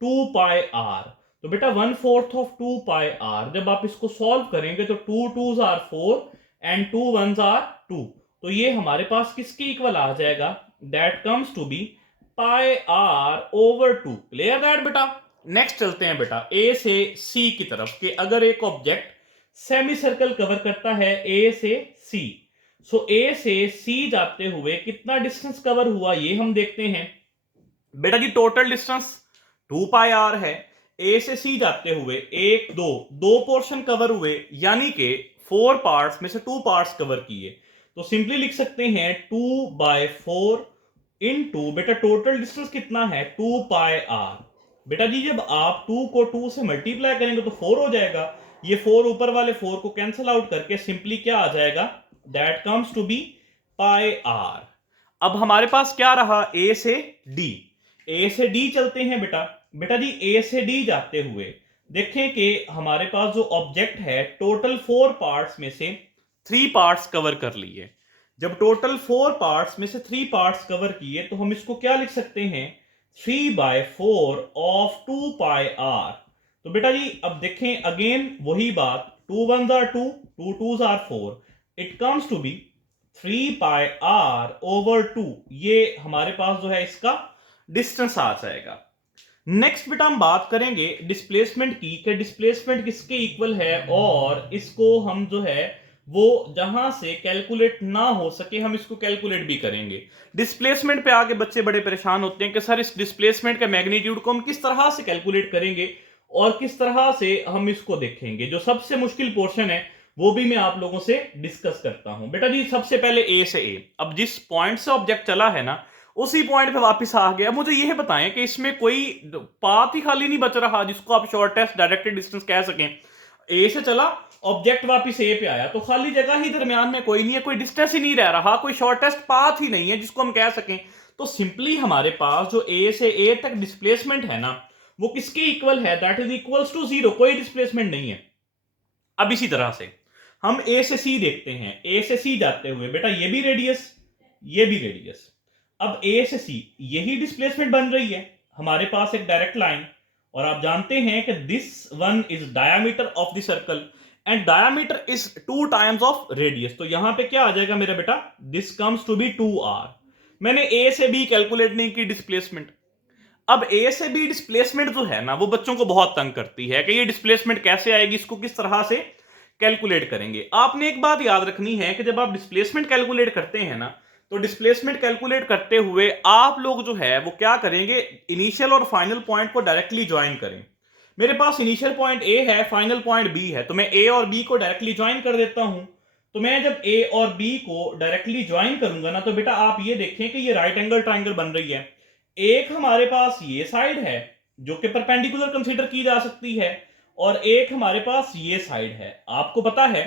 2 पाई आर। तो बेटा 1/4 ऑफ 2 पाई आर, जब आप इसको सॉल्व करेंगे तो 2 2s r 4 and 2 1s r 2, तो ये हमारे पास किसके इक्वल आ जाएगा, that comes to be pi are over 2। Clear that बेटा। नेक्स्ट चलते हैं बेटा ए से सी की तरफ, कि अगर एक ऑब्जेक्ट सेमी सर्कल कवर करता है ए से सी, सो ए से सी जाते हुए कितना डिस्टेंस कवर हुआ ये हम देखते हैं। बेटा जी टोटल डिस्टेंस 2 पाई आर है, ए से सी जाते हुए एक दो पोर्शन कवर हुए, यानी कि 4 पार्ट्स में से 2 पार्ट्स कवर किए, तो सिंपली लिख सकते हैं 2/4 इनटू बेटा टोटल डिस्टेंस कितना है 2 पाई आर। बेटा जी जब आप 2 को 2 से मल्टीप्लाई करेंगे तो 4 हो जाएगा, ये 4 ऊपर वाले 4 को कैंसिल आउट करके सिंपली क्या आ जाएगा, that comes to be pi r. अब हमारे पास क्या रहा, ए से डी। ए से डी चलते हैं बेटा। बेटा जी ए से डी जाते हुए देखें कि हमारे पास जो ऑब्जेक्ट है टोटल 4 पार्ट्स में से 3 पार्ट्स कवर कर लिए। जब टोटल 4 पार्ट्स में से 3 पार्ट्स कवर किए तो हम इसको क्या लिख सकते हैं, 3/4 ऑफ 2 पाई आर। तो बेटा जी अब देखें अगेन वही बात, 2 1s r 2, 2 2s r 4, it comes to be 3 pi are over 2। ये हमारे पास जो है इसका डिस्टेंस आ जाएगा। नेक्स्ट बेटा हम बात करेंगे डिस्प्लेसमेंट की, कि डिस्प्लेसमेंट किसके इक्वल है, और इसको हम जो है वो जहां से कैलकुलेट ना हो सके हम इसको कैलकुलेट भी करेंगे। डिस्प्लेसमेंट पे आके बच्चे बड़े परेशान होते हैं कि सर इस डिस्प्लेसमेंट के मैग्नीट्यूड को हम किस तरह से कैलकुलेट करेंगे और किस तरह से हम इसको देखेंगे। जो सबसे मुश्किल पोर्शन है वो भी मैं आप लोगों से डिस्कस करता हूं। बेटा जी सबसे पहले ए से ए, अब जिस पॉइंट से ऑब्जेक्ट चला है ना उसी पॉइंट पे वापस आ गया। मुझे यह बताएं कि इसमें कोई पाथ ही खाली नहीं बच रहा जिसको आप शॉर्टेस्ट डायरेक्टेड डिस्टेंस कह सकें। ए से चला, ऑब्जेक्ट वापस ए पे आया, तो खाली जगह ही दरमियान में कोई नहीं है, कोई डिस्टेंस ही नहीं रह रहा, कोई शॉर्टेस्ट पाथ ही नहीं है जिसको हम कह सकें। तो सिंपली हमारे पास जो ए से ए तक डिस्प्लेसमेंट है ना वो किसके इक्वल है, दैट इज इक्वल्स टू 0, कोई डिस्प्लेसमेंट नहीं है। अब इसी तरह से हम ए से सी देखते हैं। ए से सी जाते हुए बेटा ये भी रेडियस, ये भी रेडियस। अब ए से सी यही डिस्प्लेसमेंट बन रही है, हमारे पास एक डायरेक्ट लाइन, और आप जानते हैं कि this one is diameter of the circle and diameter is 2 times of radius. तो यहां पे क्या आ जाएगा मेरा बेटा, this comes to B 2r। मैंने ए से बी कैलकुलेट नहीं की डिस्प्लेसमेंट। अब ए से बी डिस्प्लेसमेंट जो है ना वो बच्चों को बहुत तंग करती है कि ये डिस्प्लेसमेंट कैसे आएगी, इसको किस तरह से कैलकुलेट करेंगे। आपने एक बात याद रखनी है कि जब आप डिस्प्लेसमेंट कैलकुलेट करते हैं ना तो डिस्प्लेसमेंट कैलकुलेट करते हुए आप लोग जो है वो क्या करेंगे, इनिशियल और फाइनल पॉइंट को डायरेक्टली ज्वाइन करें। मेरे पास इनिशियल पॉइंट ए है, फाइनल पॉइंट बी है, तो मैं ए और बी को डायरेक्टली ज्वाइन कर देता हूं। तो मैं जब ए और बी को डायरेक्टली ज्वाइन करूंगा ना तो बेटा आप ये देखें कि ये राइट एंगल ट्राइंगल बन रही है। एक हमारे पास ये साइड है जो कि परपेंडिकुलर कंसीडर की जा सकती है, और एक हमारे पास ये साइड है। आपको पता है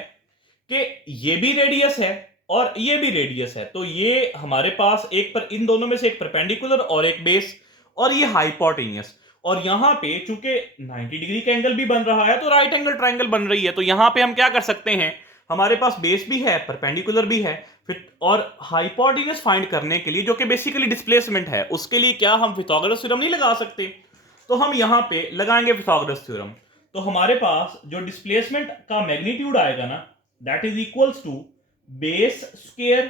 कि ये भी रेडियस है और ये भी रेडियस है, तो ये हमारे पास एक पर, इन दोनों में से एक परपेंडिकुलर और एक बेस, और ये हाइपोटेनियस। और यहां पे चूंकि 90 डिग्री का एंगल भी बन रहा है तो राइट एंगल ट्राइंगल बन रही है। तो यहां पे हम क्या कर सकते हैं, हमारे पास बेस भी है, परपेंडिकुलर भी है, फिर और हाइपोटेनियस फाइंड करने के लिए जो कि बेसिकली डिस्प्लेसमेंट है उसके लिए क्या हम पिथागोरस थ्योरम नहीं लगा सकते, तो हम यहां पे लगाएंगे पिथागोरस थ्योरम। तो हमारे पास जो डिस्प्लेसमेंट का मैग्नीट्यूड आएगा ना that is equals to base square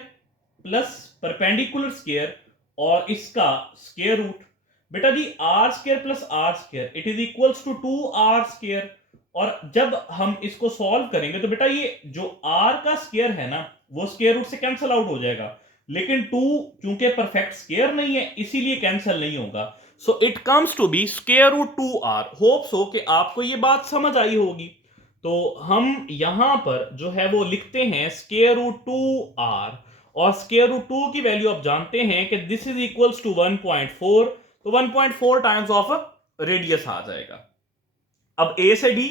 plus perpendicular square और इसका स्क्वायर रूट। बेटा जी R square plus R square it is equals to 2r square. और जब हम इसको सॉल्व करेंगे तो बेटा ये जो r का स्क्वायर है ना वो स्क्वायर रूट से कैंसिल आउट हो जाएगा, लेकिन 2 चूंकि परफेक्ट स्क्वायर नहीं है इसीलिए कैंसिल नहीं होगा। So it comes to be square root 2r। Hope so कि आपको ये बात समझ आई होगी। तो हम यहां पर जो है वो लिखते हैं स्क्वायर रूट 2r, और स्क्वायर रूट 2 की वैल्यू आप जानते हैं कि दिस इज इक्वल्स टू 1.4, तो 1.4 टाइम्स ऑफ रेडियस आ जाएगा। अब ए से डी,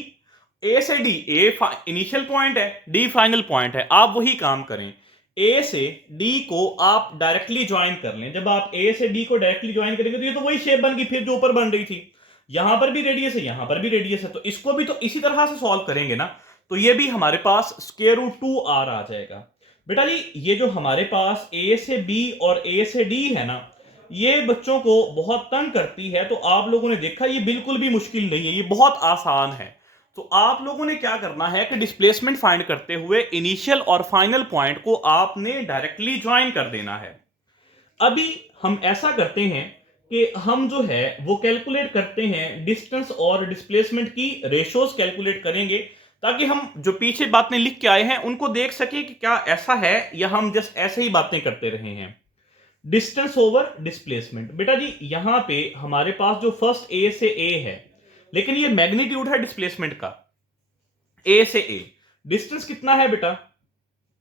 ए से डी, ए इनिशियल पॉइंट है, डी फाइनल पॉइंट है। आप वही काम करें, ए से डी को आप डायरेक्टली ज्वाइन कर लें। जब आप ए से डी को डायरेक्टली ज्वाइन करेंगे तो ये तो वही शेप बन गई फिर जो ऊपर बन रही थी। यहां पर भी रेडियस है, यहां पर भी रेडियस है, तो इसको भी तो इसी तरह से सॉल्व करेंगे ना, तो ये भी हमारे पास स्क्वायर रूट 2r आ जाएगा। बेटा जी ये जो हमारे पास ए से बी और ए से डी है ना, ये बच्चों को बहुत तंग करती है। तो आप लोगों ने देखा ये बिल्कुल भी मुश्किल नहीं है, ये बहुत आसान है। तो आप लोगों ने क्या करना है कि डिस्प्लेसमेंट फाइंड करते हुए इनिशियल और फाइनल पॉइंट को आपने डायरेक्टली ज्वाइन कर देना है। अभी हम ऐसा करते हैं कि हम जो है वो कैलकुलेट करते हैं डिस्टेंस और डिस्प्लेसमेंट की रेशोज कैलकुलेट करेंगे, ताकि हम जो पीछे बातें लिख के आए हैं उनको देख सके कि क्या ऐसा है या हम जस्ट ऐसे ही बातें करते रहे हैं। डिस्टेंस ओवर डिस्प्लेसमेंट, बेटा जी यहां पे हमारे पास जो फर्स्ट ए से ए है, लेकिन ये मैग्नीट्यूड है डिस्प्लेसमेंट का। ए से ए डिस्टेंस कितना है बेटा,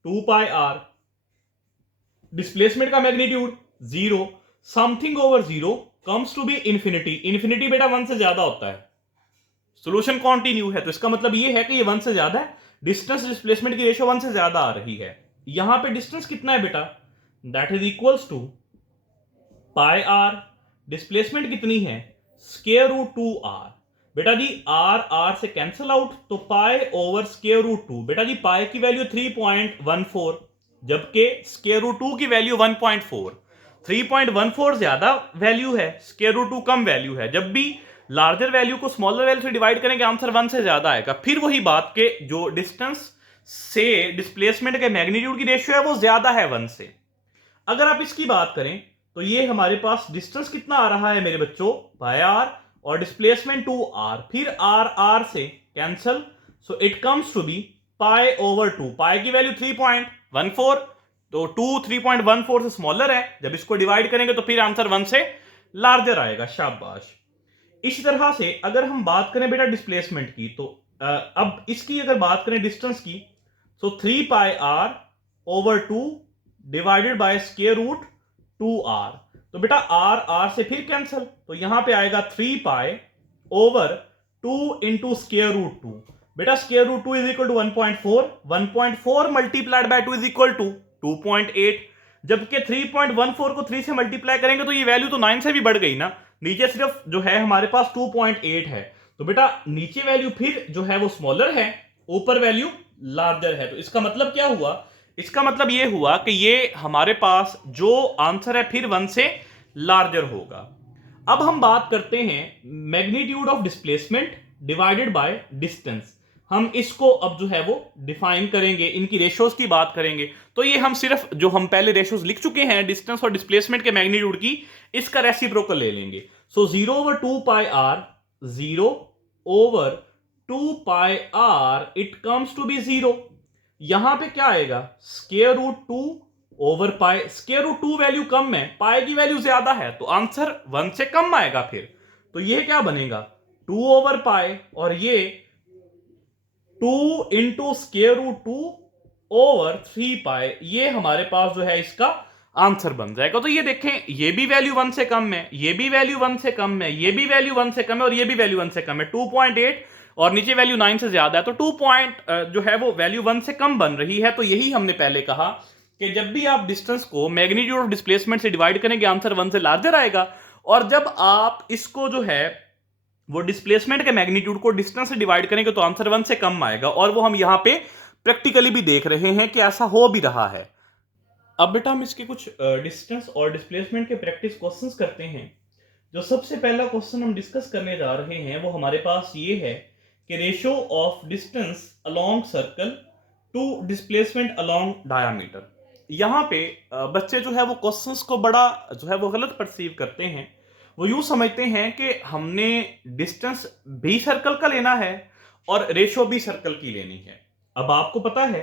2 पाई आर। डिस्प्लेसमेंट का magnitude 0। Something over 0 comes to be infinity. Infinity बेटा 1 से ज्यादा होता है। सोल्यूशन कॉन्टिन्यू है, तो इसका मतलब ये है कि ये 1 से ज्यादा है। डिस्टेंस डिस्प्लेसमेंट की रेशियो 1 से ज्यादा आ रही है। यहां पे डिस्टेंस कितना है बेटा, that is equals to pi r. Displacement कितनी है, स्क्वायर रूट 2 आर। बेटा जी आर आर से कैंसिल आउट, तो पाई ओवर स्क्वायर रूट 2। बेटा जी पाई की वैल्यू 3.14, जबकि स्क्वायर रूट 2 की वैल्यू 1.4। 3.14 ज्यादा वैल्यू है, स्क्वायर रूट 2 कम वैल्यू है। जब भी लार्जर वैल्यू को स्मॉलर वैल्यू से डिवाइड करेंगे आंसर 1 से ज्यादा आएगा। फिर वही बात के जो डिस्टेंस से डिस्प्लेसमेंट के मैग्नीट्यूड की रेशियो है वो ज्यादा है 1 से। अगर आप इसकी बात करें तो ये हमारे पास डिस्टेंस कितना आ रहा है मेरे बच्चों, पाई आर, और डिस्प्लेसमेंट 2 आर। फिर आर आर से cancel, so it comes to be pi over 2। Pi की वैल्यू 3.14, तो 2 3.14 से स्मॉलर है। जब इसको डिवाइड करेंगे तो फिर आंसर 1 से लार्जर आएगा। शाबाश। इसी तरह से अगर हम बात करें बेटा डिस्प्लेसमेंट की, तो अब इसकी अगर बात करें डिस्टेंस की, so 3 pi are over 2 divided by square root 2 R. तो बेटा आर आर से फिर कैंसल, तो यहां पे आएगा 3 pi over 2 into square root 2। बेटा square root 2 is equal to 1.4। 1.4 multiplied by 2 is equal to 2.8। जबकि 3.14 को 3 से मल्टीप्लाई करेंगे तो ये वैल्यू तो 9 से भी बढ़ गई ना। नीचे सिर्फ जो है हमारे पास 2.8 है, तो बेटा नीचे वैल्यू फिर जो है वो स्मॉलर है, ऊपर वैल्यू लार्जर है। तो इसका मतलब क्या हुआ, इसका मतलब ये हुआ कि ये हमारे पास जो आंसर है फिर 1 से लार्जर होगा। अब हम बात करते हैं magnitude of displacement divided by distance. हम इसको अब जो है वो डिफाइन करेंगे, इनकी रेशियोज की बात करेंगे। तो ये हम सिर्फ जो हम पहले रेशियोज लिख चुके हैं डिस्टेंस और डिस्प्लेसमेंट के मैग्नीट्यूड की, इसका रेसिप्रोकल ले लेंगे। So 0 over 2 pi R, 0 over 2 pi R, it comes to be 0। यहां पे क्या आएगा, square root 2 over pi. Square root 2 value कम है, पाई की वैल्यू ज्यादा है, तो आंसर 1 से कम आएगा फिर। तो ये क्या बनेगा, 2 ओवर पाई, और ये 2 इंटू स्क्वायर रूट 2 ओवर 3 पाई। ये हमारे पास जो है इसका आंसर बन जाएगा। तो ये देखें, ये भी वैल्यू 1 से कम है, ये भी वैल्यू 1 से कम है, ये भी वैल्यू 1 से कम है, और ये भी वैल्यू 1 से कम है। 2.8 और नीचे वैल्यू 9 से ज्यादा है, तो 2 पॉइंट जो है वो वैल्यू 1 से कम बन रही है। तो यही हमने पहले कहा कि जब भी आप डिस्टेंस को मैग्नीट्यूड ऑफ डिस्प्लेसमेंट से डिवाइड करेंगे आंसर 1 से लार्जर आएगा, और जब आप इसको जो है वो डिस्प्लेसमेंट के मैग्नीट्यूड को डिस्टेंस से डिवाइड करेंगे तो आंसर 1 से कम आएगा। और वो हम यहां पे प्रैक्टिकली भी देख रहे हैं कि ऐसा हो भी रहा है। अब बेटा हम इसके कुछ डिस्टेंस और डिस्प्लेसमेंट के प्रैक्टिस क्वेश्चंस करते हैं। जो सबसे पहला क्वेश्चन हम डिस्कस करने जा रहे हैं वो हमारे पास ये है कि ratio of distance along circle to displacement along diameter. यहां पे बच्चे जो है वो क्वेश्चंस को बड़ा जो है वो गलत परसीव करते हैं। वो यूं समझते हैं कि हमने डिस्टेंस भी सर्कल का लेना है और रेशियो भी सर्कल की लेनी है। अब आपको पता है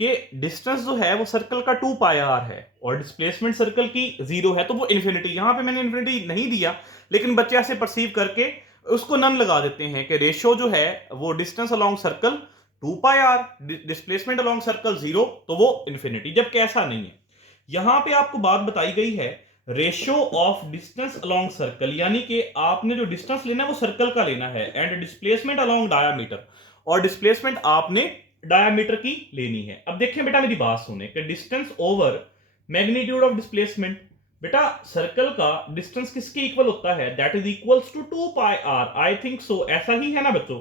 कि डिस्टेंस जो है वो सर्कल का 2 पाई आर है और डिस्प्लेसमेंट सर्कल की 0 है, तो वो इन्फिनिटी। यहां पे मैंने इन्फिनिटी नहीं दिया, लेकिन बच्चे ऐसे परसीव करके उसको नन लगा देते हैं कि रेशियो जो है वो distance along circle 2 pi r, displacement along circle 0, तो वो इन्फिनिटी। जबकि ऐसा नहीं है। यहां पे आपको बात बताई गई है ratio of distance along circle, यानी कि आपने जो डिस्टेंस लेना है वो सर्कल का लेना है, एंड डिस्प्लेसमेंट अलोंग डायामीटर, और डिस्प्लेसमेंट आपने डायामीटर की लेनी है। अब देखिए बेटा मेरी बात सुने कि distance over magnitude of displacement, बेटा सर्कल का डिस्टेंस किसके इक्वल होता है, that is equals to 2 pi r. I think so, ऐसा ही है ना बच्चों।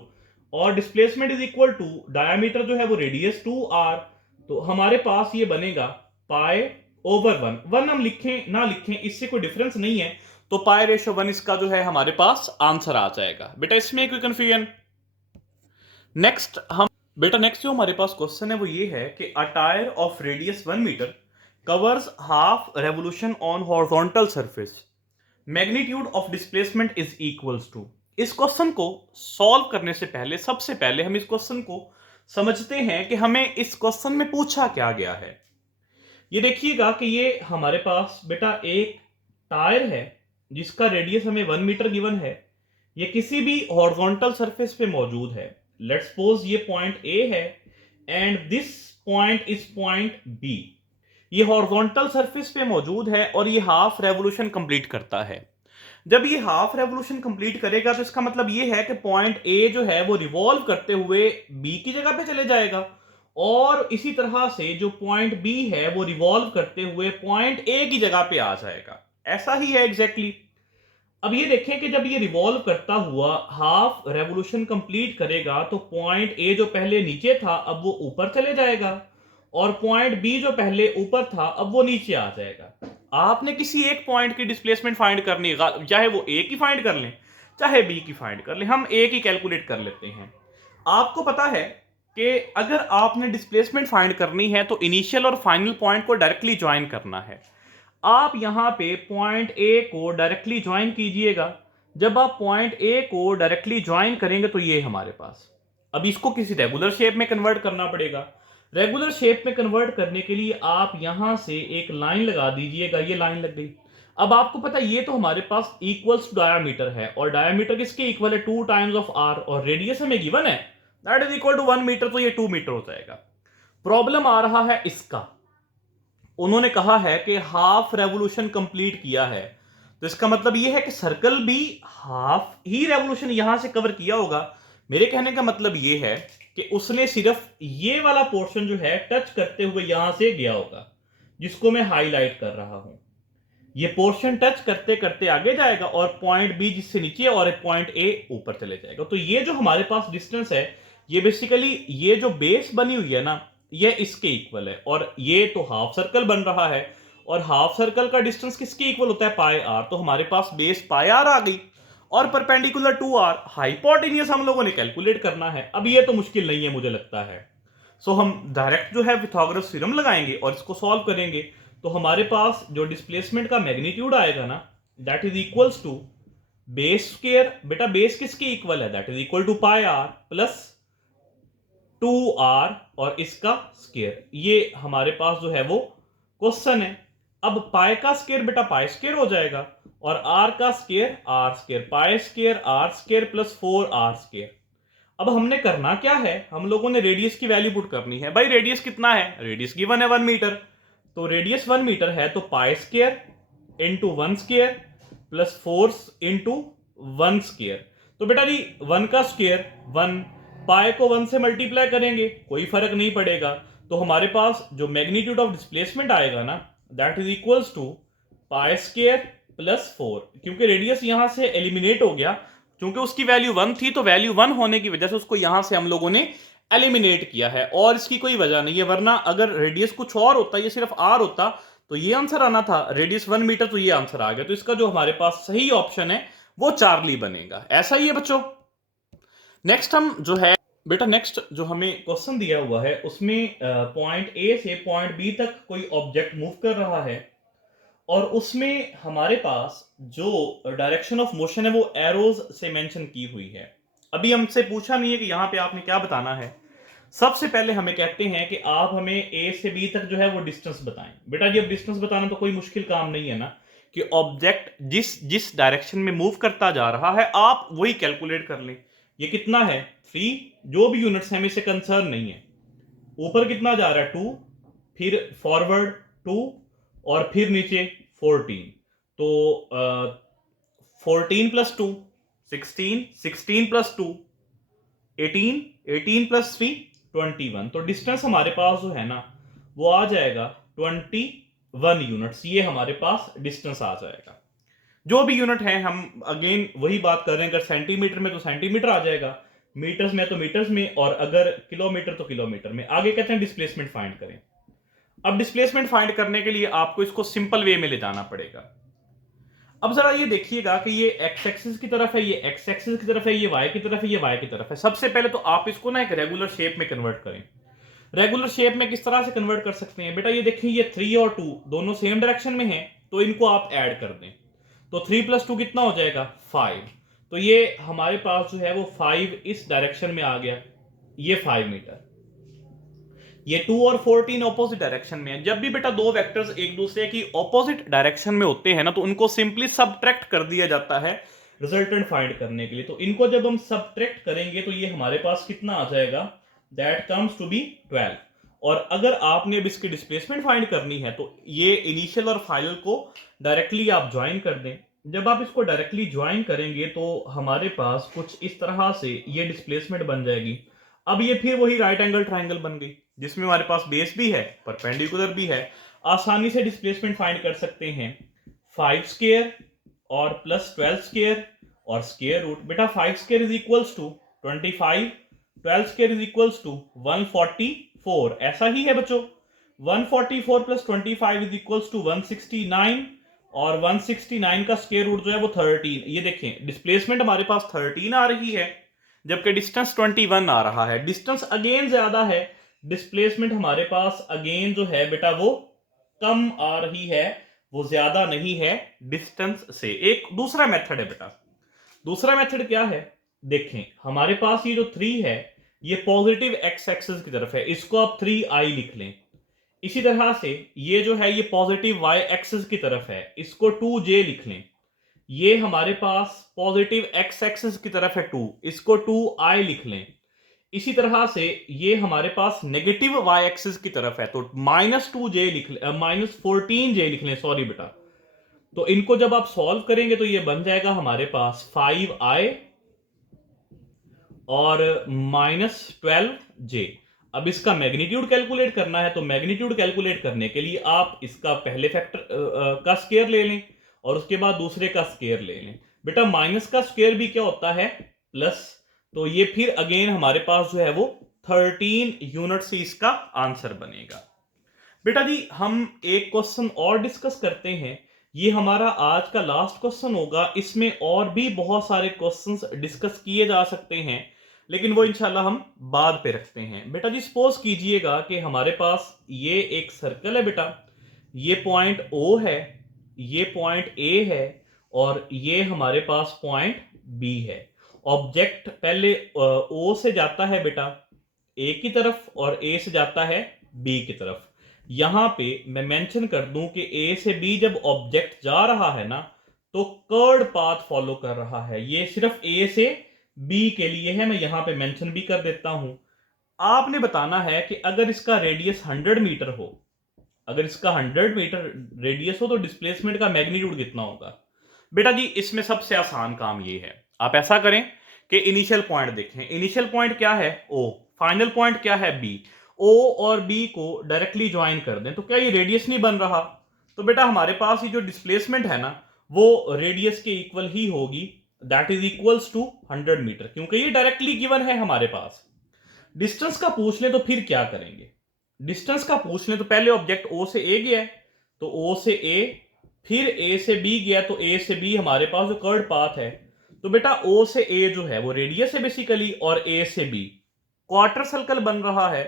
और displacement is equal to diameter जो है वो रेडियस 2 आर, तो हमारे पास ये बनेगा पाई ओवर 1 हम लिखें ना लिखें इससे कोई डिफरेंस नहीं है, तो पाई रेशो 1 इसका जो है हमारे पास आंसर आ जाएगा। बेटा इसमें कोई कंफ्यूजन? नेक्स्ट जो हमारे पास क्वेश्चन है वो ये है कि a tyre of radius 1 metre covers half revolution on horizontal surface, magnitude of displacement is equals to. इस क्वेश्चन को सॉल्व करने से पहले सबसे पहले हम इस क्वेश्चन को समझते हैं कि हमें इस क्वेश्चन में पूछा क्या गया है। ये देखिएगा कि ये हमारे पास बेटा एक टायर है जिसका रेडियस हमें 1 मीटर गिवन है। ये किसी भी हॉरिजॉन्टल सरफेस पे मौजूद है। लेट्स सपोज ये पॉइंट ए है and this point is point B. ये हॉरिजॉन्टल सरफेस पे मौजूद है और ये हाफ रेवोल्यूशन कंप्लीट करता है। जब ये हाफ रेवोल्यूशन कंप्लीट करेगा तो इसका मतलब ये है कि पॉइंट ए जो है वो रिवॉल्व करते हुए बी की जगह पे चले जाएगा, और इसी तरह से जो पॉइंट बी है वो रिवॉल्व करते हुए पॉइंट ए की जगह पे आ जाएगा। ऐसा ही है एग्जैक्टली। अब ये देखें कि जब ये रिवॉल्व करता हुआ हाफ रेवोल्यूशन कंप्लीट करेगा तो पॉइंट ए जो पहले नीचे था अब वो ऊपर चले जाएगा, और पॉइंट बी जो पहले ऊपर था अब वो नीचे आ जाएगा। आपने किसी एक पॉइंट की डिस्प्लेसमेंट फाइंड करनी है, चाहे वो ए की फाइंड कर लें चाहे बी की फाइंड कर लें। हम ए की कैलकुलेट कर लेते हैं। आपको पता है कि अगर आपने डिस्प्लेसमेंट फाइंड करनी है तो इनिशियल और फाइनल पॉइंट को डायरेक्टली ज्वाइन करना है। आप यहां पे पॉइंट ए को डायरेक्टली ज्वाइन कीजिएगा। जब आप पॉइंट ए को डायरेक्टली ज्वाइन करेंगे तो ये हमारे पास, अब इसको किसी रेगुलर शेप में कन्वर्ट करना पड़ेगा। रेगुलर शेप में कन्वर्ट करने के लिए आप यहां से एक लाइन लगा दीजिएगा। ये लाइन लग गई। अब आपको पता है ये तो हमारे पास इक्वल्स टू डायामीटर है, और डायामीटर किसके इक्वल है? 2 टाइम्स ऑफ आर, और रेडियस हमें गिवन है that is equal to 1 metre, तो ये 2 मीटर हो जाएगा। प्रॉब्लम आ रहा है इसका, उन्होंने कहा है कि हाफ रेवोल्यूशन कंप्लीट किया है, तो इसका मतलब यह है कि सर्कल भी हाफ ही रेवोल्यूशन यहां से कवर किया होगा। मेरे कहने का मतलब यह है कि उसने सिर्फ ये वाला पोर्शन जो है टच करते हुए यहां से गया होगा, जिसको मैं हाईलाइट कर रहा हूं। ये पोर्शन टच करते करते आगे जाएगा और पॉइंट बी जिससे नीचे और पॉइंट ए ऊपर चले जाएगा। तो ये जो हमारे पास डिस्टेंस है ये बेसिकली ये जो बेस बनी हुई है ना ये इसके इक्वल है, और ये तो हाफ सर्कल बन रहा है, और हाफ सर्कल का डिस्टेंस किसके इक्वल होता है? पाई आर। तो हमारे पास बेस पाई आर आ गई और परपेंडिकुलर टू आर। हाइपोटेन्यूस हम लोगों ने कैलकुलेट करना है। अब ये तो मुश्किल नहीं है मुझे लगता है। सो हम डायरेक्ट जो है पिथागोरस थ्योरम लगाएंगे और इसको सॉल्व करेंगे। तो हमारे पास जो डिस्प्लेसमेंट का मैग्नीट्यूड आएगा ना that is equals to base square. बेटा बेस किसके इक्वल है? That is equal to pi r plus 2r और इसका स्क्वायर। ये हमारे पास जो है वो क्वेश्चन है। अब पाई का स्क्वायर बेटा पाई स्क्वायर हो जाएगा, और r का square r square, pi square r square plus 4r square. अब हमने करना क्या है? हम लोगों ने रेडियस की वैल्यू पुट करनी है। भाई रेडियस कितना है? रेडियस गिवन है 1 मीटर, तो रेडियस 1 मीटर है तो pi square into 1 square plus 4 into 1 square. तो बेटा जी 1 का स्क्वायर 1, पाई को 1 से मल्टीप्लाई करेंगे कोई फर्क नहीं पड़ेगा, तो हमारे पास जो मैग्नीट्यूड ऑफ डिस्प्लेसमेंट आएगा ना that is equals to pi square plus 4। क्योंकि रेडियस यहां से एलिमिनेट हो गया, क्योंकि उसकी वैल्यू 1 थी तो वैल्यू 1 होने की वजह से उसको यहां से हम लोगों ने एलिमिनेट किया है, और इसकी कोई वजह नहीं है। वरना अगर रेडियस कुछ और होता, ये सिर्फ आर होता, तो ये आंसर आना था। रेडियस 1 मीटर तो ये आंसर आ गया। तो इसका जो हमारे पास सही ऑप्शन है वो चार्ली बनेगा। ऐसा ही है बच्चों। नेक्स्ट हम जो है बेटा नेक्स्ट जो हमें क्वेश्चन दिया हुआ है उसमें पॉइंट ए से पॉइंट बी तक कोई ऑब्जेक्ट मूव कर रहा है, और उसमें हमारे पास जो डायरेक्शन ऑफ मोशन है वो एरोज से मेंशन की हुई है। अभी हमसे पूछा नहीं है कि यहां पे आपने क्या बताना है। सबसे पहले हमें कहते हैं कि आप हमें ए से बी तक जो है वो डिस्टेंस बताएं। बेटा जी अब डिस्टेंस बताना तो कोई मुश्किल काम नहीं है ना, कि ऑब्जेक्ट जिस जिस डायरेक्शन में मूव करता जा रहा है आप वही कैलकुलेट कर लें। ये कितना है 3, जो भी यूनिट्स हैं इससे कंसर्न नहीं है। ऊपर कितना जा रहा है 2, फिर फॉरवर्ड 2, और फिर नीचे 14। तो 14 प्लस 2 16, 16 प्लस 2 18, 18 प्लस 3 21। तो डिस्टेंस हमारे पास जो है ना वो आ जाएगा 21 यूनिट्स। ये हमारे पास डिस्टेंस आ जाएगा। जो भी यूनिट है हम अगेन वही बात कर रहे हैं, अगर सेंटीमीटर में तो सेंटीमीटर आ जाएगा, मीटर्स में तो मीटर्स में, और अगर किलोमीटर तो किलोमीटर में। आगे कहते हैं डिस्प्लेसमेंट फाइंड करें। अब डिस्प्लेसमेंट फाइंड करने के लिए आपको इसको सिंपल वे में ले जाना पड़ेगा। अब जरा ये देखिएगा कि ये एक्स एक्सिस की तरफ है, ये एक्स एक्सिस की तरफ है, ये वाई की तरफ है, ये वाई की तरफ है। सबसे पहले तो आप इसको ना एक रेगुलर शेप में कन्वर्ट करें। रेगुलर शेप में किस तरह से कन्वर्ट कर सकते हैं बेटा, ये देखिए ये 3 और 2 दोनों सेम डायरेक्शन में हैं, तो इनको आप ऐड कर दें, तो 3 + 2 कितना हो जाएगा 5। तो ये हमारे पास जो है वो 5 इस डायरेक्शन में आ गया, ये 5 मीटर। ये 2 और 14 ऑपोजिट डायरेक्शन में है। जब भी बेटा दो वेक्टर्स एक दूसरे की ऑपोजिट डायरेक्शन में होते हैं ना, तो उनको सिंपली सबट्रैक्ट कर दिया जाता है रिजल्टेंट फाइंड करने के लिए। तो इनको जब हम सबट्रैक्ट करेंगे तो ये हमारे पास कितना आ जाएगा, दैट कम्स टू बी 12। और अगर आपने अब इसकी डिस्प्लेसमेंट फाइंड करनी है तो ये इनिशियल और फाइनल को डायरेक्टली आप ज्वाइन कर दें। जब आप इसको डायरेक्टली ज्वाइन करेंगे तो हमारे पास कुछ इस तरह से ये डिस्प्लेसमेंट बन जाएगी। अब ये फिर वही राइट एंगल ट्राइंगल बन गई, जिसमें हमारे पास बेस भी है, परपेंडिकुलर भी है। आसानी से डिस्प्लेसमेंट फाइंड कर सकते हैं 5 स्क्वायर और प्लस 12 स्क्वायर और स्क्वायर रूट। बेटा 5 square is equals to 25, 12 square is equals to 144। ऐसा ही है बच्चों, 144 प्लस 25 इज इक्वल्स टू 169, और 169 का स्क्वायर रूट जो है वो 13। ये देखें डिस्प्लेसमेंट हमारे पास 13 आ रही है, जबकि डिस्टेंस 21 आ रहा है। डिस्टेंस अगेन ज्यादा है, डिस्प्लेसमेंट हमारे पास अगेन जो है बेटा वो कम आ रही है, वो ज्यादा नहीं है डिस्टेंस से। एक दूसरा मेथड है बेटा, दूसरा मेथड क्या है, देखें हमारे पास ये जो 3 है ये पॉजिटिव एक्स एक्सिस की तरफ है, इसको आप 3i लिख लें। इसी तरह से ये जो है ये पॉजिटिव वाई एक्सिस की तरफ है, इसको 2j लिख लें। ये हमारे पास पॉजिटिव एक्स एक्सिस की तरफ है 2, इसको 2i लिख लें। इसी तरह से ये हमारे पास नेगेटिव वाई एक्सिस की तरफ है, तो -2j लिख लें, -14j लिख लें, सॉरी बेटा। तो इनको जब आप सॉल्व करेंगे तो ये बन जाएगा हमारे पास 5i और -12j। अब इसका मैग्नीट्यूड कैलकुलेट करना है, तो मैग्नीट्यूड कैलकुलेट करने के लिए आप इसका पहले फैक्टर का स्क्वायर ले लें और उसके बाद दूसरे का स्क्वायर ले लें। बेटा माइनस का स्क्वायर भी क्या होता है, प्लस। तो ये फिर अगेन हमारे पास जो है वो 13 यूनिट से इसका आंसर बनेगा। बेटा जी हम एक क्वेश्चन और डिस्कस करते हैं, ये हमारा आज का लास्ट क्वेश्चन होगा। इसमें और भी बहुत सारे क्वेश्चंस डिस्कस किए जा सकते हैं, लेकिन वो इंशाल्लाह हम बाद पे रखते हैं। बेटा जी सपोज कीजिएगा कि हमारे पास ये एक सर्कल है बेटा, ये पॉइंट O है, ये पॉइंट A है, और ये हमारे पास पॉइंट B है। ऑब्जेक्ट पहले O से जाता है बेटा A की तरफ और A से जाता है B की तरफ। यहां पे मैं मेंशन कर दूं कि A से B जब ऑब्जेक्ट जा रहा है ना, तो कर्ड पाथ फॉलो कर रहा है। ये सिर्फ A से B के लिए है, मैं यहां पे मेंशन भी कर देता हूं। आपने बताना है कि अगर इसका रेडियस 100 मीटर हो, अगर इसका 100 मीटर रेडियस हो तो डिस्प्लेसमेंट का मैग्नीट्यूड कितना होगा। बेटा जी इसमें सबसे आसान काम ये है, आप ऐसा करें कि इनिशियल पॉइंट देखें। इनिशियल पॉइंट क्या है O, फाइनल पॉइंट क्या है B। O और B को डायरेक्टली ज्वाइन कर दें, तो क्या ये रेडियस नहीं बन रहा। तो बेटा हमारे पास ये जो डिस्प्लेसमेंट है ना वो रेडियस के इक्वल ही होगी, that is equals to 100 metre, क्योंकि ये डायरेक्टली गिवन है हमारे पास। डिस्टेंस का पूछ ले तो फिर क्या करेंगे, डिस्टेंस का पूछ ले तो पहले ऑब्जेक्ट O से A गया है, तो O से A, फिर A से B गया, तो A से B हमारे पास जो कर्ड पाथ है। तो बेटा O से A जो है वो रेडियस है बेसिकली, और A से B क्वार्टर सर्कल बन रहा है,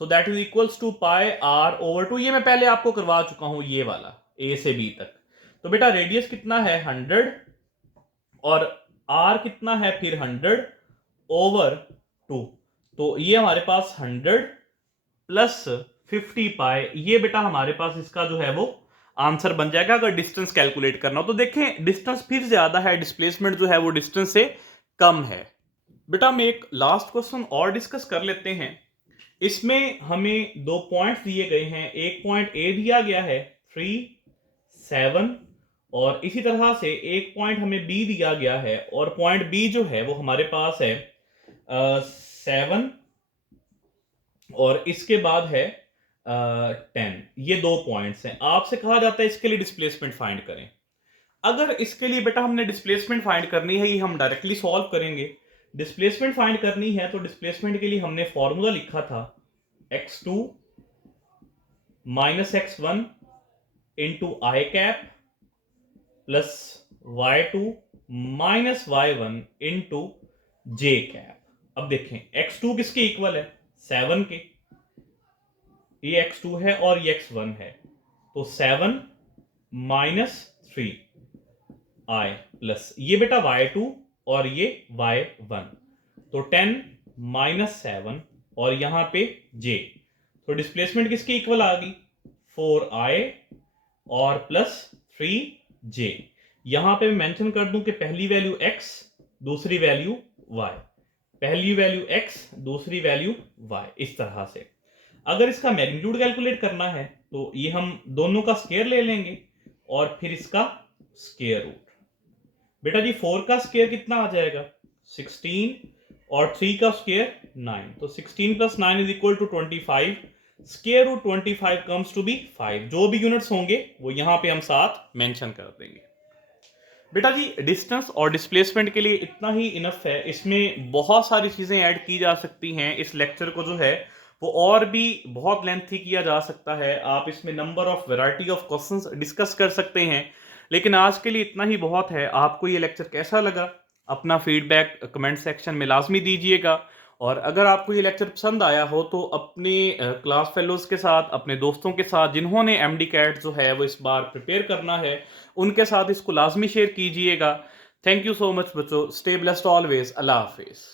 so that is equals to pi are over 2। ये मैं पहले आपको करवा चुका हूं, ये वाला A से B तक। तो बेटा रेडियस कितना है 100, और R कितना है फिर 100 ओवर 2। तो ये हमारे पास 100 प्लस 50 पाई, ये बेटा हमारे पास इसका जो है वो आंसर बन जाएगा अगर डिस्टेंस कैलकुलेट करना हो। तो देखें डिस्टेंस फिर ज्यादा है, डिस्प्लेसमेंट जो है वो डिस्टेंस से कम है। बेटा हम एक लास्ट क्वेश्चन और डिस्कस कर लेते हैं। इसमें हमें 2 पॉइंट्स दिए गए हैं, एक पॉइंट A दिया गया है 3, 7, और इसी तरह से एक पॉइंट हमें B दिया गया है, और पॉइंट B जो है वो हमारे पास है 7, और इसके बाद है 10। ये 2 पॉइंट्स हैं। आपसे कहा जाता है इसके लिए डिस्प्लेसमेंट फाइंड करें। अगर इसके लिए बेटा हमने डिस्प्लेसमेंट फाइंड करनी है, ये हम डायरेक्टली सॉल्व करेंगे। डिस्प्लेसमेंट फाइंड करनी है तो डिस्प्लेसमेंट के लिए हमने फॉर्मूला लिखा था x2 minus x1 into i cap plus y2 minus y1 into j cap. अब देखें x2 किसके इक्वल है, 7 के, ये x2 है और ये x1 है, तो 7 माइनस 3 आई प्लस ये बेटा y2 और ये y1, तो 10 माइनस 7 और यहां पे j, तो डिस्प्लेसमेंट किसके इक्वल आ गई, 4i और प्लस 3j। यहां पे मैं मेंशन कर दूं कि पहली वैल्यू x दूसरी वैल्यू y, पहली वैल्यू x दूसरी वैल्यू y, इस तरह से। अगर इसका मैग्नीट्यूड कैलकुलेट करना है तो ये हम दोनों का स्क्वायर ले लेंगे और फिर इसका स्क्वायर रूट। बेटा जी 4 का स्क्वायर कितना आ जाएगा, 16 और 3 का स्क्वायर 9, तो 16 plus 9 is equal to 25, square root 25 comes to be 5। जो भी यूनिट्स होंगे वो यहां पे हम साथ मेंशन कर देंगे। बेटा जी डिस्टेंस और डिस्प्लेसमेंट के लिए इतना ही इनफ है, इसमें बहुत सारी चीजें ऐड की जा सकती हैं। इस लेक्चर को जो है वो और भी बहुत लेंथी किया जा सकता है, आप इसमें number of variety of questions discuss कर सकते हैं, लेकिन आज के लिए इतना ही बहुत है। आपको ये लेक्चर कैसा लगा अपना फीडबैक कमेंट सेक्शन में लाजमी दीजिएगा, और अगर आपको ये लेक्चर पसंद आया हो तो अपने क्लास फेलोज के साथ, अपने दोस्तों के साथ जिन्होंने एमडी कैट जो है वो इस बार प्रिपेयर करना है, उनके साथ इसको लाजमी शेयर कीजिएगा। थैंक यू सो मच बच्चों, स्टे ब्लेस्ड ऑलवेज, अल्लाह हाफिज।